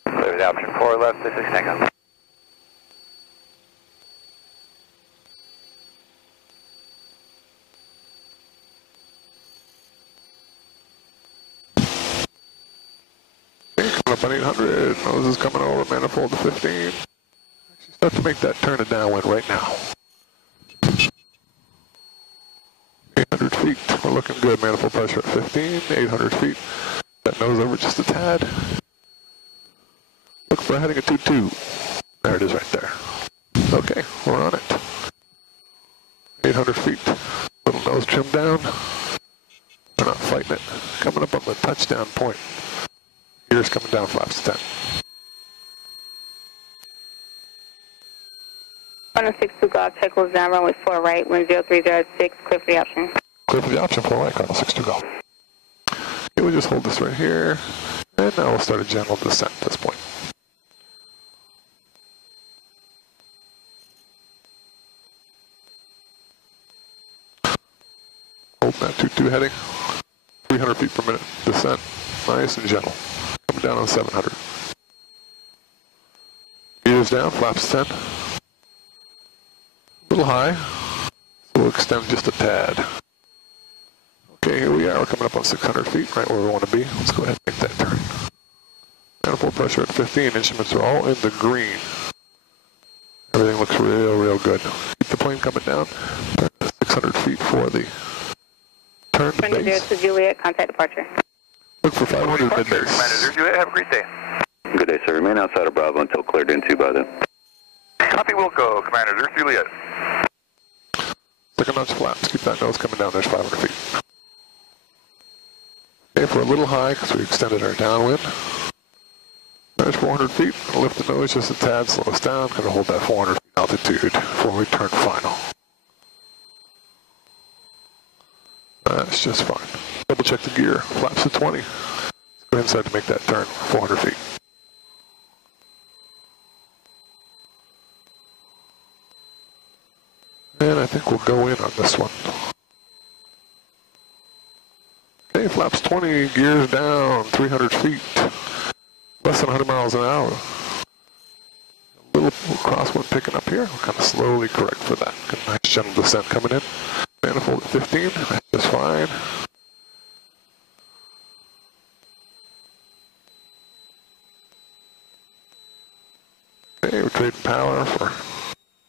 Clear for the option, 4 left, 66 Tango. Coming up on 800, nose is coming over, manifold to 15. Actually start to make that turn to downwind right now. 800 feet, we're looking good, manifold pressure at 15, 800 feet. That nose over just a tad. Look for heading at 22. There it is right there. Okay, we're on it. 800 feet, little nose trimmed down. We're not fighting it. Coming up on the touchdown point. Gears coming down, flaps to 10. 162 Golf, check was down, runway 4 right, wind 0306, clear for the option. Clear for the option, 4 right, Cardinal 62 Golf. Okay, we'll just hold this right here, and now we'll start a gentle descent at this point. Holding that 2-2 heading, 300 feet per minute descent, nice and gentle. Coming down on 700. Gears down, flaps 10. A little high, so we'll extend just a tad. Okay, here we are, we're coming up on 600 feet, right where we want to be. Let's go ahead and make that turn. Manifold pressure at 15, instruments are all in the green. Everything looks real good. Keep the plane coming down, turn to 600 feet for the turn to base. to Juliet, contact departure. Look for 500 mid-base. Commander Juliet, have a great day. Good day, sir. Remain outside of Bravo until cleared into by then. Copy, Wilco, Commander Juliet. Second notch flaps, keep that nose coming down, there's 500 feet. Okay, for a little high, because we extended our downwind. There's 400 feet, lift the nose just a tad, slow us down, going to hold that 400 feet altitude before we turn final. That's just fine. Double check the gear, flaps at 20. Let's go inside to make that turn, 400 feet. And I think we'll go in on this one. Okay, flaps 20, gears down, 300 feet. Less than 100 miles an hour. A little crosswind picking up here. We'll kind of slowly correct for that. Good, nice gentle descent coming in. Manifold at 15, that's just fine. Okay, we're trading power for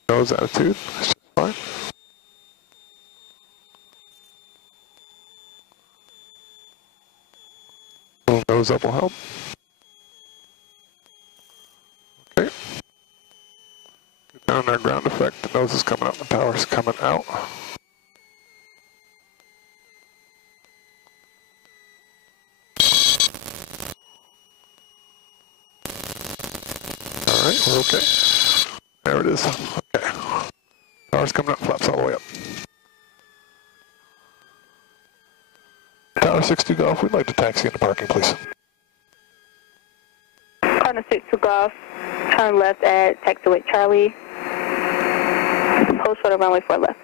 nose attitude. That's just fine. A little nose up will help. Okay. Get down our ground effect. The nose is coming up, the power is coming out. Alright, we're okay. There it is. Okay. Power's coming up, flaps all the way up. Tower 62 Golf, we'd like to taxi into parking, please. Cardinal 62 Golf, turn left at taxiway Charlie. Hold short of runway 4 left.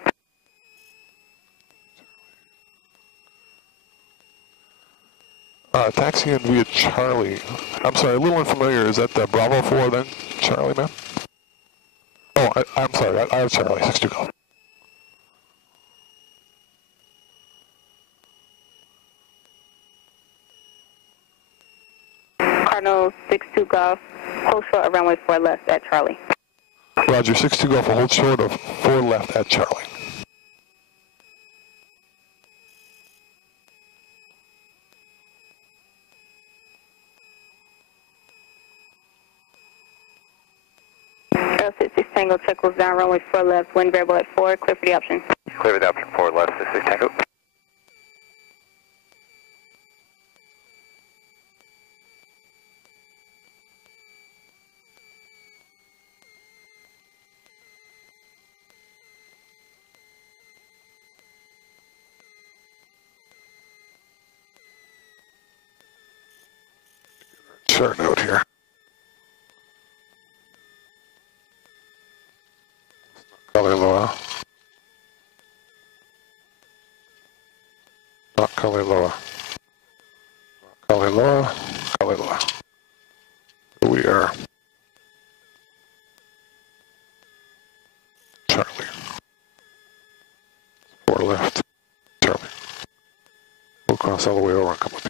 Taxiing via Charlie. I'm sorry, a little unfamiliar. Is that the Bravo 4 then? Charlie, man? Oh, I'm sorry. I have Charlie, 62 Golf. Cardinal 62 Golf, hold short of runway 4 left at Charlie. Roger, 62 Golf will hold short of 4 left at Charlie. Aero 66 Tango, check was down, runway 4 left, wind variable at 4, clear for the option. Clear for the option 4 left, 66 Tango. Chart note here. Kaliloa. Not Kaliloa. Kaliloa. Kaliloa. Here we are. Charlie. 4 left. Charlie. We'll cross all the way over and come up here.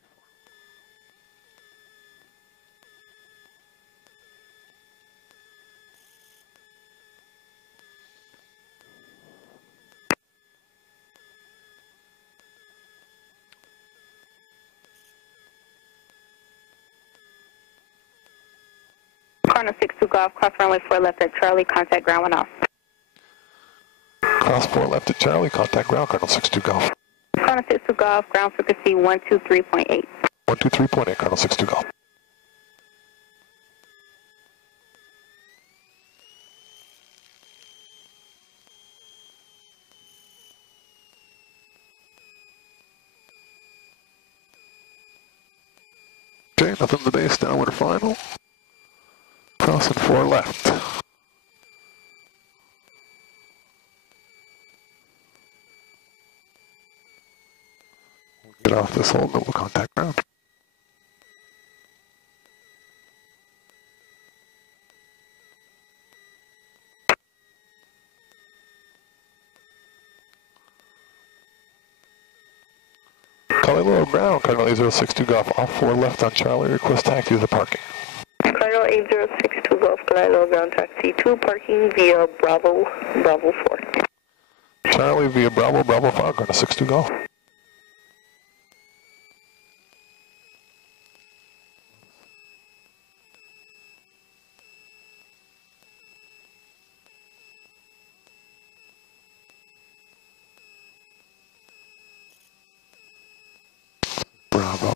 Cardinal 62 Golf, cross runway 4 left at Charlie, contact ground 1 off. Cross 4 left at Charlie, contact ground, Cardinal 62 Golf. Cardinal 62 Golf, ground frequency 123.8. 123.8, Cardinal 62 Golf. Okay, nothing to base, downward final. Crossing 4 left. Get off this hold, then we'll contact ground. Colorado ground, Cardinal 8062 Golf, off 4 left on Charlie, request taxi to the parking. Cardinal 8062 Golf, Colorado ground taxi 2, parking via Bravo 4. Charlie via Bravo 5, Cardinal 62 Golf. Bravo.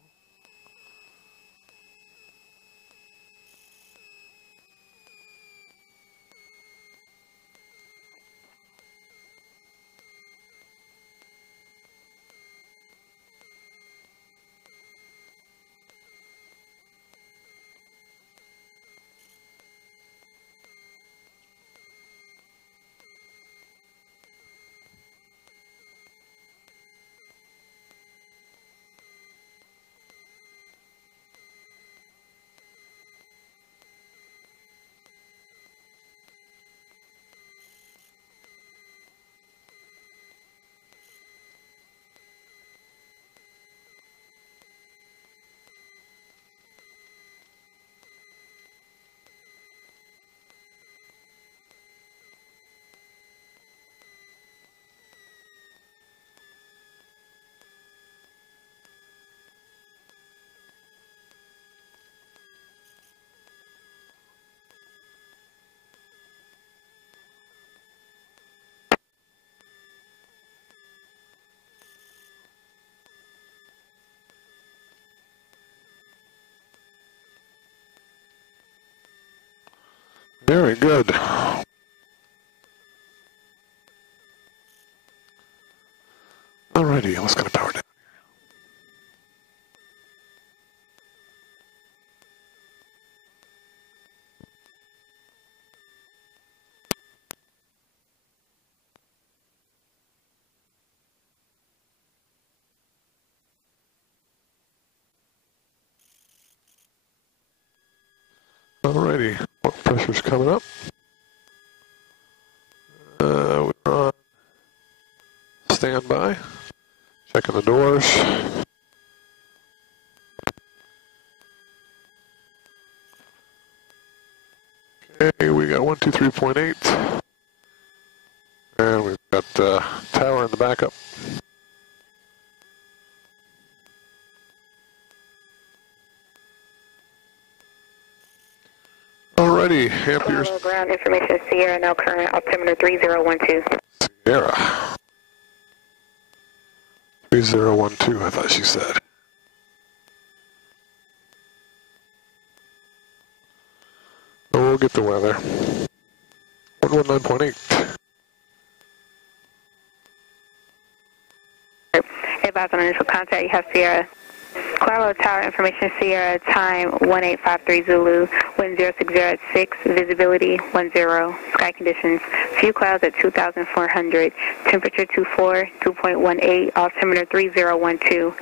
Very good. Alrighty, let's get a power down. Alrighty, what pressure's coming up? We're on standby. Checking the doors. Okay, we got 123.8. And we've got tower in the backup. Alrighty, amperes. Ground information, Sierra, now current altimeter 3012. Sierra. 3012, I thought she said. Oh, we'll get the weather. 119.8. Advise on initial contact, you have Sierra. Clarlo Tower information, Sierra, time 1853 Zulu, wind 060 at 6, visibility 10, sky conditions, few clouds at 2,400, temperature 24, 2.18, altimeter 3012,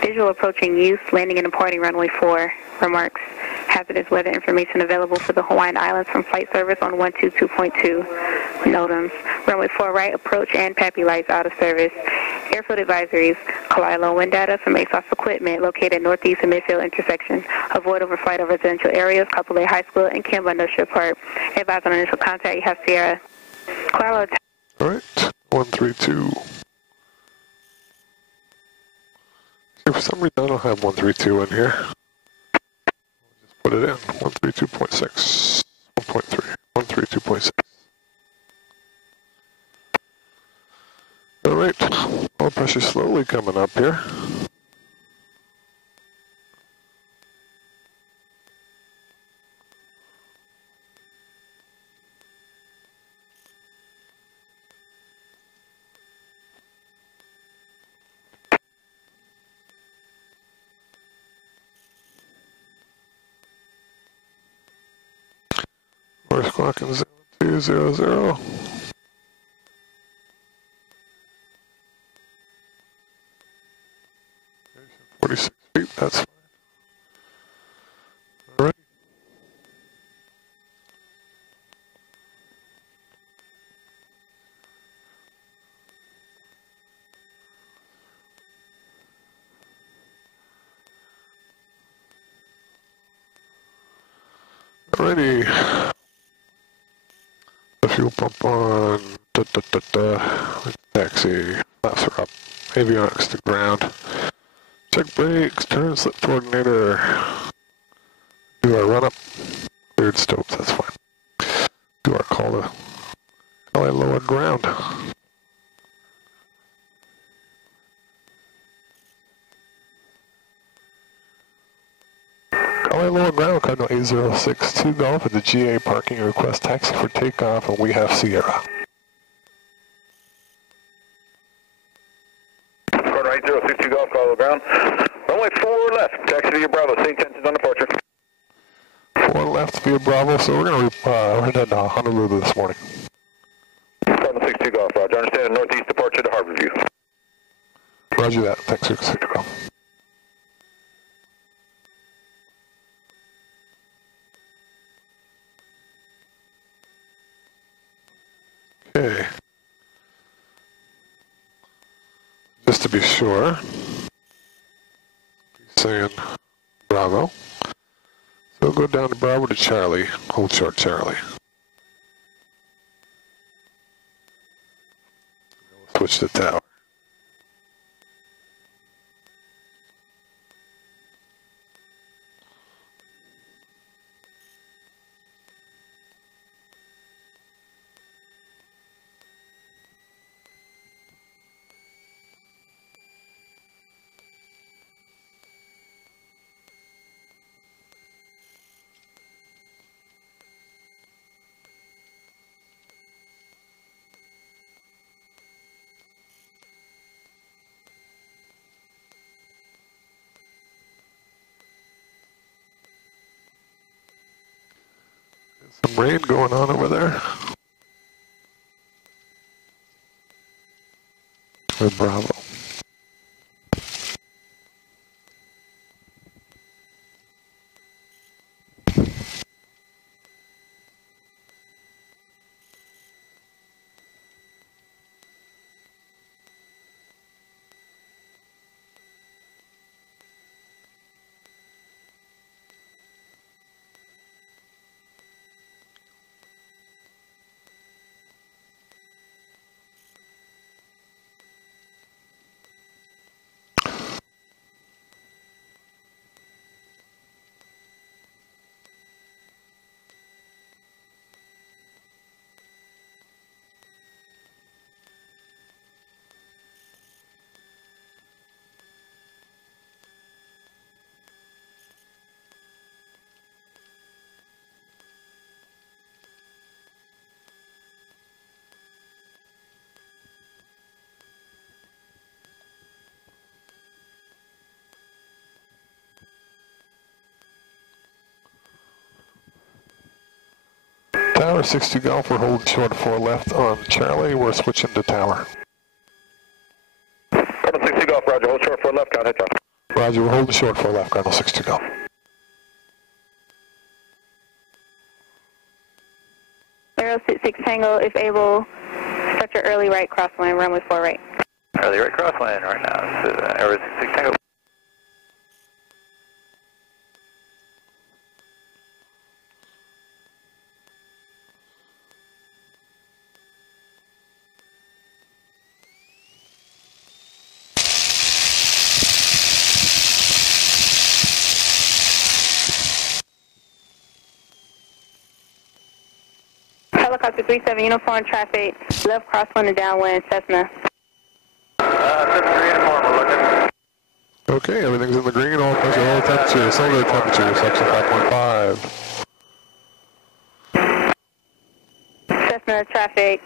visual approaching use, landing and departing runway 4, remarks, hazardous weather information available for the Hawaiian Islands from flight service on 122.2, NOTAMs, runway 4 right, approach and PAPI lights out of service, airfield advisories, collide low wind data from ASOS equipment located at northeast and midfield intersection. Avoid overflight of residential areas, Kapolei High School and Kimba Industrial Park. Advise on initial contact, you have Sierra. Clarlo. All right, 132. See, for some reason I don't have 132 in here. Just put it in, 132.6, 1.3, 132.6. All right, oil pressure slowly coming up here. Tower squawking 0200. 46 feet, that's fine. All right. Alrighty. The fuel pump on. Taxi. Flaps are up. Avionics to ground. Check brakes. Turn slip coordinator. Do our run up. Cleared stopes. That's fine. Do our call to LA lower ground. LA lower ground. Cardinal 8062 Golf at the GA parking. Request taxi for takeoff, and we have Sierra. Cardinal 8062 Golf, call ground. Runway 4 left. Taxi via Bravo. Same intentions on departure. 4 left via Bravo, so we're going to head to Honolulu this morning. Cardinal 62 Golf, Roger. Understand northeast departure to Harbor View. Roger that. Thanks, 62 Golf. Okay. Just to be sure, he's saying Bravo. So we'll go down to Bravo to Charlie. Hold short, Charlie. We'll switch to tower. Some rain going on over there. With Bravo. Tower 62 Golf, we're holding short 4 left on Charlie. We're switching to tower. Cardinal 62 Golf, Roger. Hold short 4 left, count heads off. Roger, we're holding short 4 left, Cardinal 62 Golf. Aero 66 Tango, if able, start your early right crosswind, runway 4 right. Early right crosswind right now. This is Aero 66 Tango. Helicopter 37, uniform traffic, left crosswind and downwind, Cessna. Okay, everything's in the green, all pressure, all temperature, cylinder temperature, section 5.5. Cessna traffic,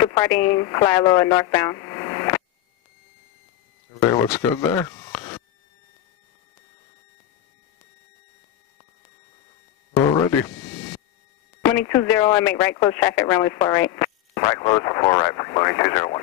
departing Kalaeloa northbound. Everything looks good there. Alrighty. Mooney 201, make right close traffic, runway 4 right. Right close for 4 right for Mooney 201.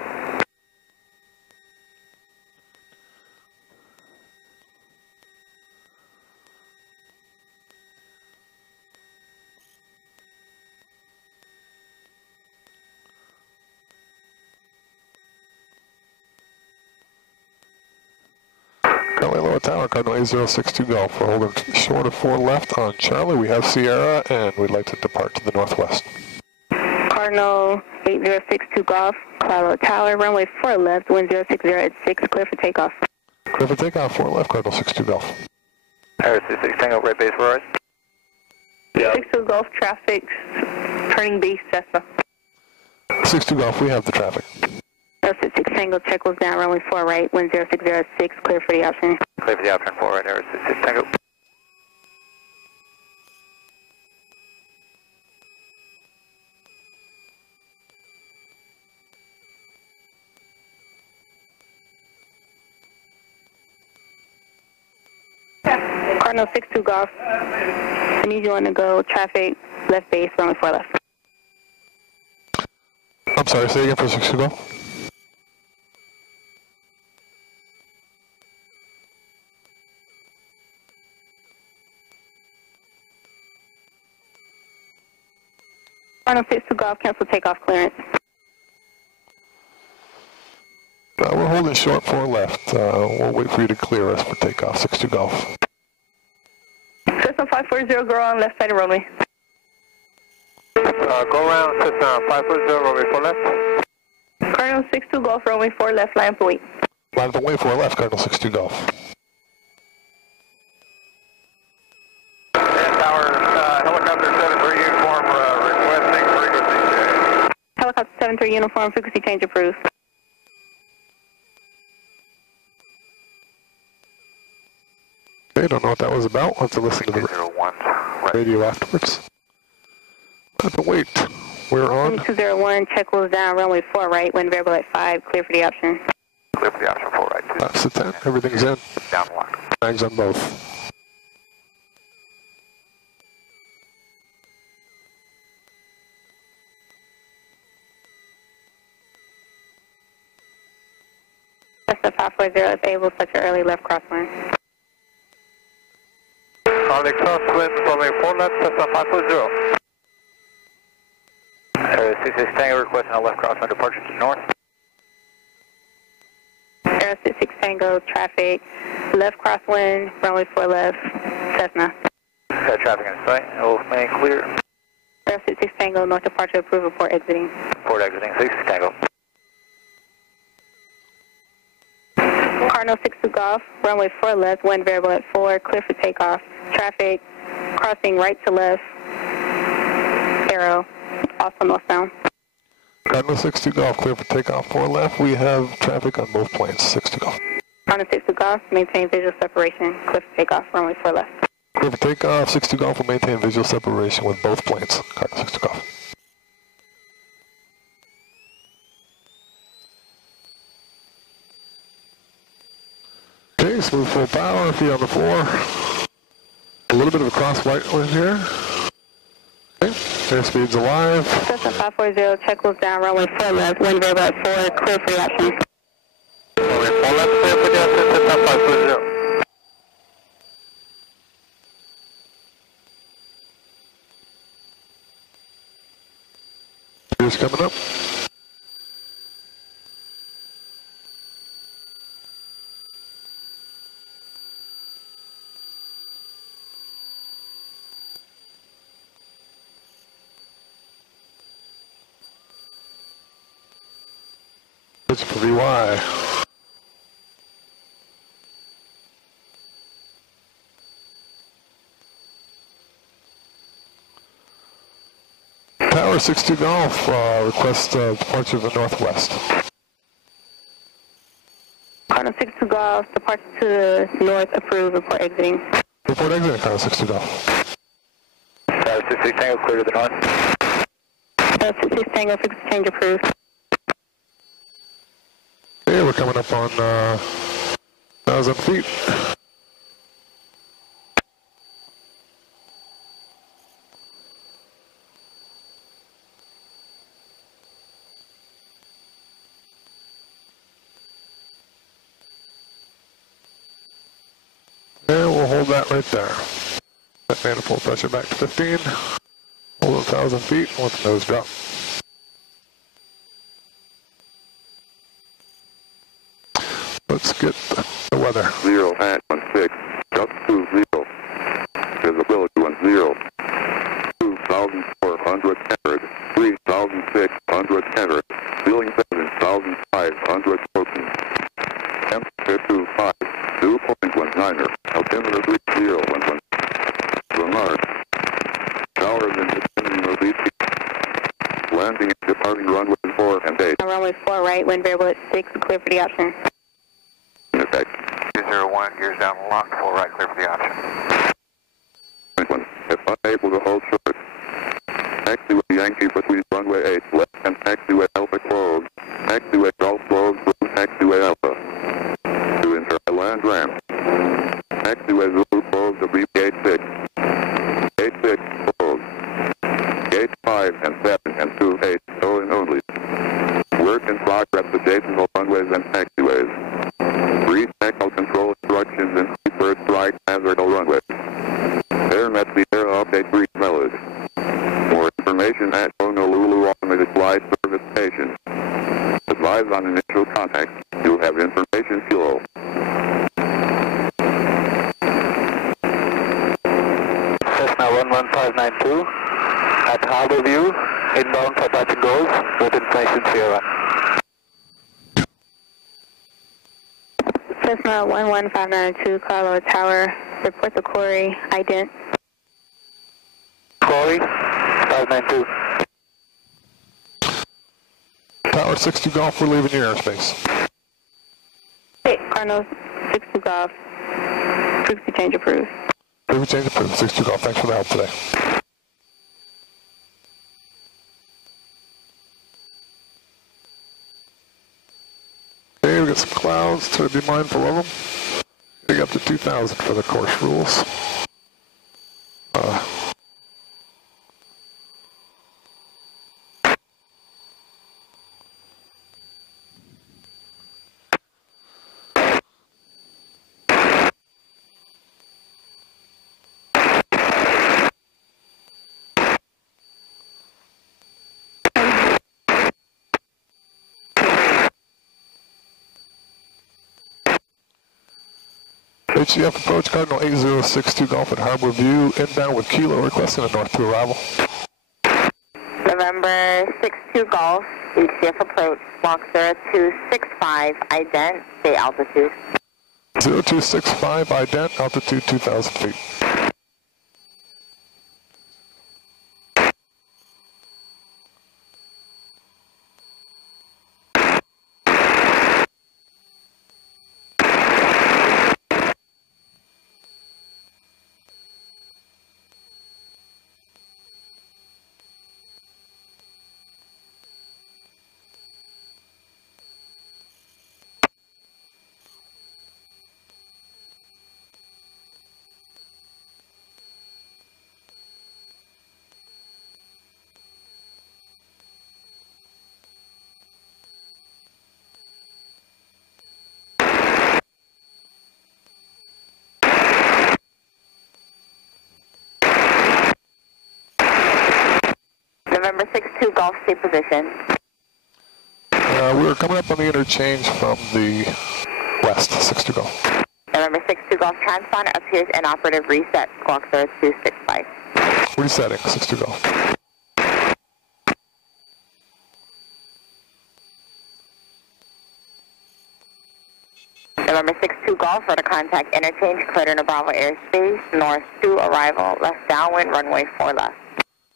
Currently low tower, Cardinal 8062 Golf. We're holding short of 4 left on Charlie. We have Sierra, and we'd like to depart to the northwest. Cardinal 8062 Golf, Cloud Tower, runway 4 left, wind 060 at 6, clear for takeoff. Clear for takeoff, 4 left, Cardinal 62 Golf. Air 66 Tango, right base for us. Yeah. 62 Golf traffic, turning base Cessna. 62 Golf, we have the traffic. 66 Tango, check was down, runway 4 right, wind 060 at 6, clear for the option. Clear for the option 4 right, Air 66 Tango. Cardinal 62 Golf, I need you on the go, traffic, left base, runway 4 left. I'm sorry, say again for 62 Golf. Cardinal 62 Golf, cancel takeoff clearance. We're holding short 4 left. We'll wait for you to clear us for takeoff, 62 Golf. Cessna 540, go on left side of runway. Go around, Cessna 540, runway 4 left. Cardinal 62 Golf, runway 4 left, line up to wait. Line up to wait, 4 left, Cardinal 62 Golf. Helicopter 73 uniform, requesting frequency change. Helicopter 73 uniform, frequency change approved. Okay, don't know what that was about. We'll have to listen to the radio afterwards. Have to wait. We're on. 201, check was down, runway 4 right, wind variable at 5, clear for the option. Clear for the option 4 right. That's the 10. Everything's in. Down locked. Mags on both. Cessna 540 is able such an early left crosswind. Early crosswind, runway 4 left, Cessna 540. Air 66 Tango requesting a left crosswind departure to north. Air 66 Tango, traffic, left crosswind, runway 4 left, Cessna. Got traffic in sight, will remain clear. Air 66 Tango, north departure approved, report exiting. Port exiting 66 Tango. Cardinal 62 Golf, runway 4 left, wind variable at 4, clear for takeoff. Traffic, crossing right to left, arrow, also northbound. Cardinal 62 Golf, clear for takeoff 4 left. We have traffic on both planes, 62 Golf. Cardinal 62 Golf, maintain visual separation, clear for takeoff, runway 4 left. Clear for takeoff, 62 Golf will maintain visual separation with both planes, Cardinal 62 Golf. Okay, smooth full power, feet on the floor. A little bit of a cross white wind here. Okay, airspeed's alive. Cessna 540, check was down, runway 4 left, wind variable at 4, clear for the option. Runway 4 left, clear for the option, Cessna 540. Here's coming up. For VY. Tower 62 Golf, request departure of the northwest. Cardinal 62 Golf, departure to the north, approved, report exiting. Report exiting, Tower 62 Golf. Tower 66 Tango, clear to the north. Tower 66 Tango, frequency change approved. Okay, we're coming up on 1,000 feet. hold that right there. Set manifold pressure back to 15. Hold 1,000 feet with nose drop. Let's get the weather. 0 at 16, just 20. Visibility 10. 2,400 meters, 3,600 meters, ceiling 7,500 14. Temperature 25, 2.19er, altimeter 3011. Remark. Towers in vicinity northeast. Landing and departing runway 4 and 8. Runway 4 right, wind variable at 6, clear for the option. In effect. 201, gears down, lock, full right, clear for the option. If unable to hold short, taxiway Yankee between runway 8 left and taxiway Alpha closed. Taxiway Golf closed through taxiway Alpha. To enter a land ramp. Taxiway Zulu closed to be gate 6. Gate 6 closed. Gate 5 and 7 and 2-8 showing only. Work in progress adjacent runways and taxiways. Read technical control instructions and first right hazard runway. Air Met Sierra update brief valid. For information at Honolulu Automated Flight Service Station. Advise on initial contact. You have information kilo. Cessna 11592 at Harbor View, inbound for touch and goes with information Sierra. Cessna 11592, Carlo Tower, report the quarry, ident. Quarry, 592. Tower 62 Golf, we're leaving your airspace. Hey, Cardinal 62 Golf, frequency change approved. Frequency change approved, 62 Golf, thanks for the help today. Okay, we got some clouds to be mindful of them. Big up to 2,000 for the course rules. HCF approach, Cardinal 8062 Golf at Harbor View, inbound with Kilo requesting a north to arrival. November 62 Golf, HCF approach, walk 0265, ident, stay altitude. 0265, ident, altitude 2,000 feet. November 62 Golf, stay position. We're coming up on the interchange from the west, 62 Golf. November 62 Golf, transponder appears inoperative, reset, squawk 0265. Resetting, 62 Golf. November 62 Golf, for the contact interchange, cleared in Bravo airspace, north 2, arrival, left downwind, runway 4 left.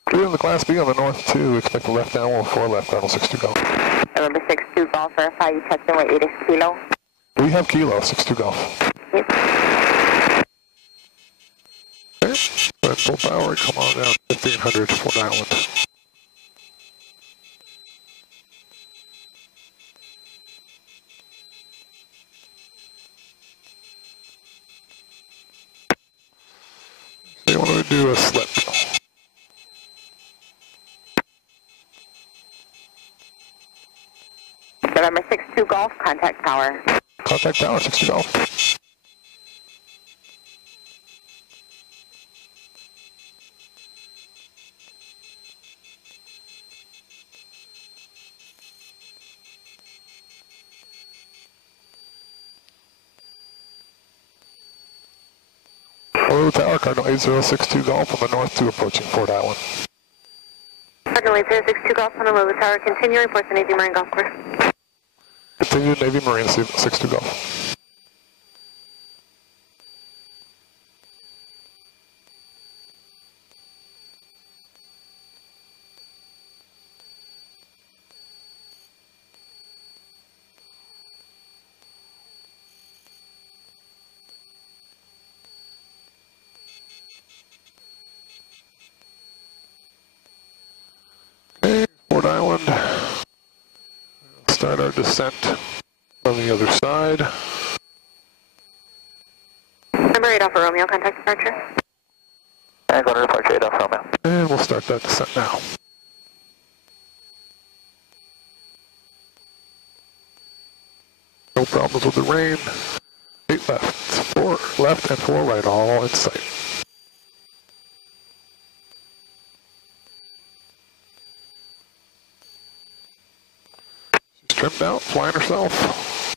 Clear in the Class B on the north 2, expect the left downwind 4 left, Cardinal 62 Golf. November 62 Golf, verify you checked in with 8 Kilo. We have Kilo, 62 Golf. Yes. Okay, at full power, come on down, 1500 Fort Island. So you want to do a slip. November 62 Golf, contact tower. Contact tower, 60 Golf. Cardinal 8062 Golf on the north 2 approaching Fort Island. Cardinal 8062 Golf, Honolulu Tower, continue reports to Navy Marine Golf Course. Continue Navy Marine 62 Golf. Fort Island. Start our descent on the other side. Number 8 Alpha Romeo, contact departure. And go to departure 8 Alpha Romeo. And we'll start that descent now. No problems with the rain. 8 left, 4 left, and 4 right, all in sight. She's trimmed out, flying herself.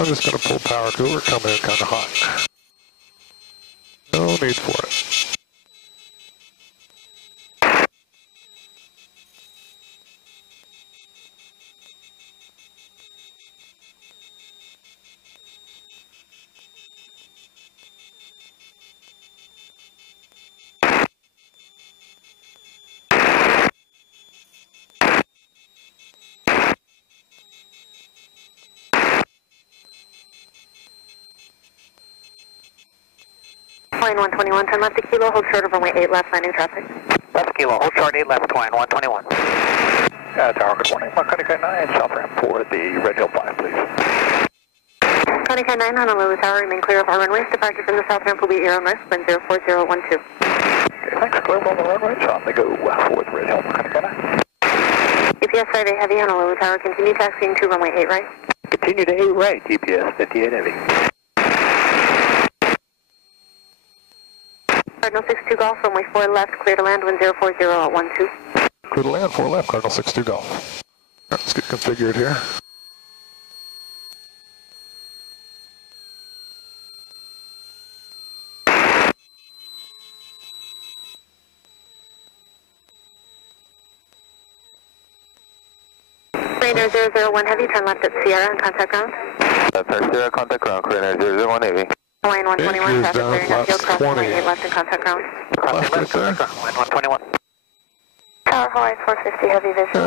I'm just going to pull power because we're coming in kind of hot. No need for it. Line 121, turn left to Kilo, hold short of runway 8 left, landing traffic. Left Kilo, hold short 8 left, Twine 121. Tower, good morning. Konica 9, south ramp for the Red Hill 5, please. Konica 9, Honolulu Tower, remain clear of our runways. Departure from the south ramp will be Aero North, wind 04012. Okay, thanks. Clear on the runway, so I'm going to go for the Red Hill, Konica 9. GPS 5A Heavy, Honolulu Tower, continue taxiing to runway 8 right. Continue to 8 right, GPS 58 Heavy. Cardinal 62 Golf, runway 4 left, clear to land, wind 04012. Clear to land, 4 left, Cardinal 62 Golf. All right, let's get configured here. Rainer 001 Heavy, turn left at Sierra and contact ground. Left at Sierra, contact ground, Rainer 001 Heavy. Line 121, traffic down, clearing up field, cross 20. runway 8 left and contact ground. Left right there. Line 121. Tower, Hawaii 450 Heavy, visual.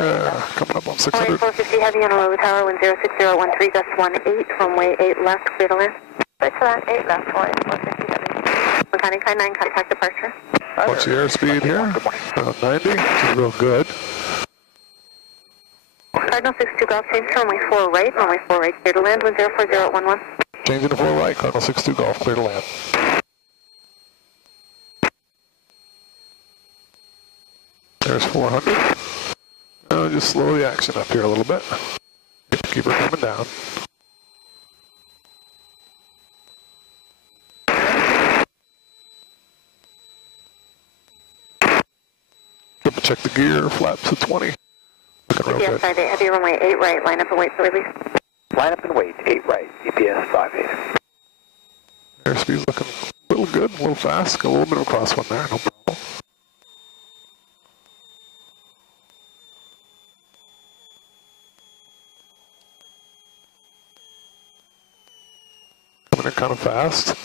Coming up on Hawaii 600. 450 Heavy, Honolulu Tower, wind 06013, gust 18, runway 8 left, clear to land. Clear to land, 8 left, Hawaii 450 Heavy. Mechanic 9, contact departure. Watch the airspeed here. 90, which is real good. Cardinal 62 Golf, change to runway 4 right, clear to land, wind 04011. Changing to 4 right, Cardinal 62 Golf, clear to land. There's 400. Now just slow the action up here a little bit. Keep her coming down. Double check the gear, flaps to 20. Looking real GPS good. 58 Heavy, runway 8 right, line up and wait for release. Line up and wait, 8 right, GPS 58. Airspeed's looking a little good, a little fast. Got a little bit of a crosswind there, no problem. Coming in kind of fast.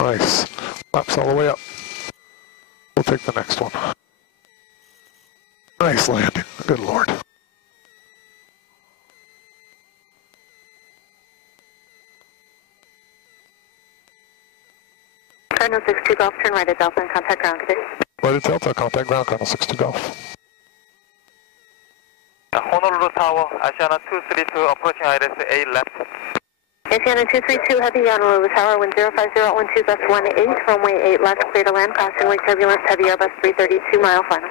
Nice. Laps all the way up. We'll take the next one. Nice landing. Good Lord. Cardinal 62 Golf, turn right at Delta and contact ground today. Right at Delta, contact ground, Cardinal 62 Golf. Honolulu Tower, Asiana 232, approaching ILS 8 left. Asiana 232 Heavy, Honolulu Tower, wind 05012, gust 18, runway 8 left, clear to land, caution wake turbulence, heavy Airbus 332, mile final.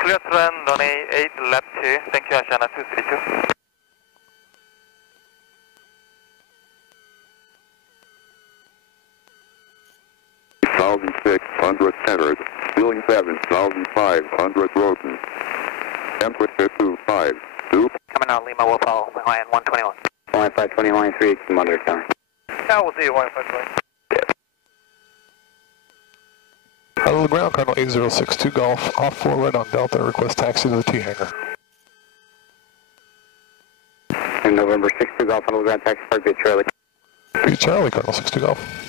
Clear to land, runway 8 left, thank you, Asiana 232. 1,600 centered. Ceiling 7,500 broken. Temperature 252. Coming out, Lima, we'll follow. Hawaiian 121. Hawaiian 520, Hawaiian 3, keep monitor counter. Now we'll see you, Hawaiian 520. Out of the ground, Cardinal 8062 Golf, off 4 right on Delta, request taxi to the T hangar. And November 62 Golf, on the ground, taxi park via Charlie. Via Charlie, Cardinal 62 Golf.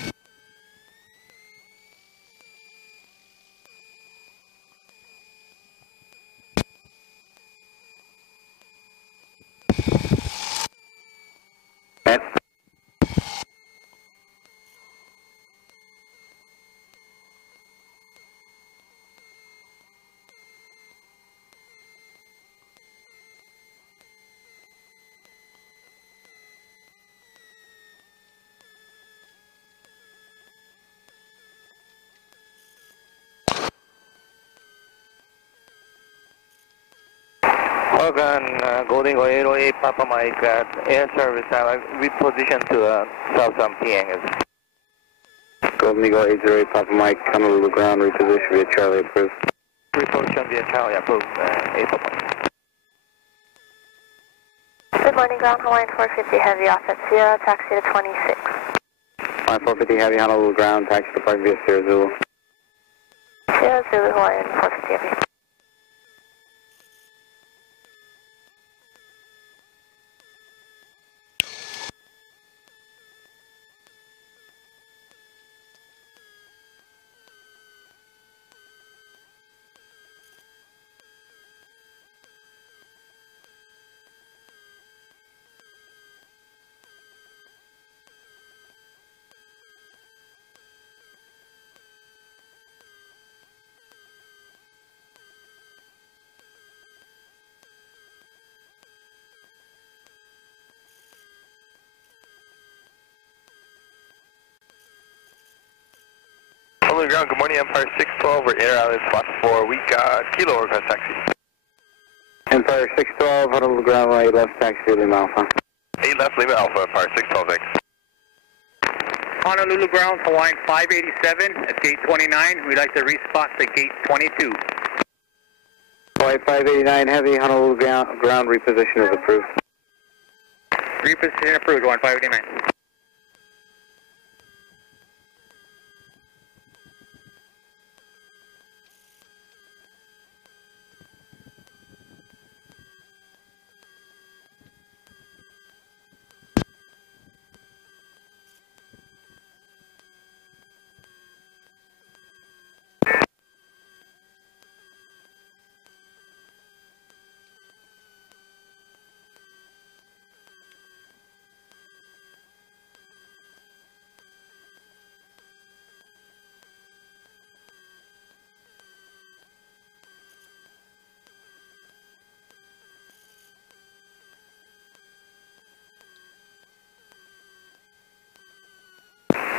Logan, Golden Eagle 808, Papa Mike, air service, reposition to southbound T hangars. Golden Eagle 808, Papa Mike, Honolulu ground, reposition via Charlie approved. Reposition via Charlie approved, 8 Papa Mike. Good morning, ground, Hawaiian 450 Heavy off at Sierra, taxi to 26. Hawaiian 450 Heavy, Honolulu ground, taxi to park via Sierra Zulu. Sierra Zulu, Hawaiian 450 Heavy. Honolulu ground, good morning, Empire 612, we're Air Island Spot 4, we got Kilo request taxi. Empire 612, Honolulu ground, 8 left, taxi to Lima Alpha. 8 left, Lima Alpha, Empire 612, thanks. Honolulu ground, Hawaiian 587 at gate 29. We'd like to respot to gate 22. Hawaiian 589 Heavy, Honolulu ground, reposition is approved. Reposition approved, Hawaiian 589.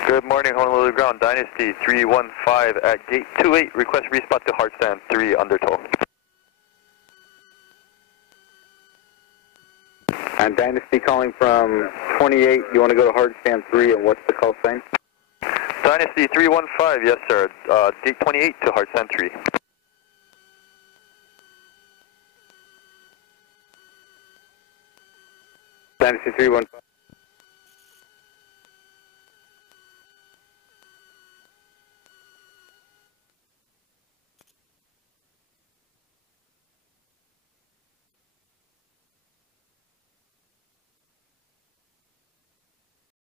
Good morning, Honolulu ground, Dynasty 315 at gate 28, request respot to hardstand 3 undertow. And Dynasty calling from 28, you want to go to hardstand 3, and what's the call sign? Dynasty 315, yes sir, gate 28 to hardstand 3. Dynasty 315.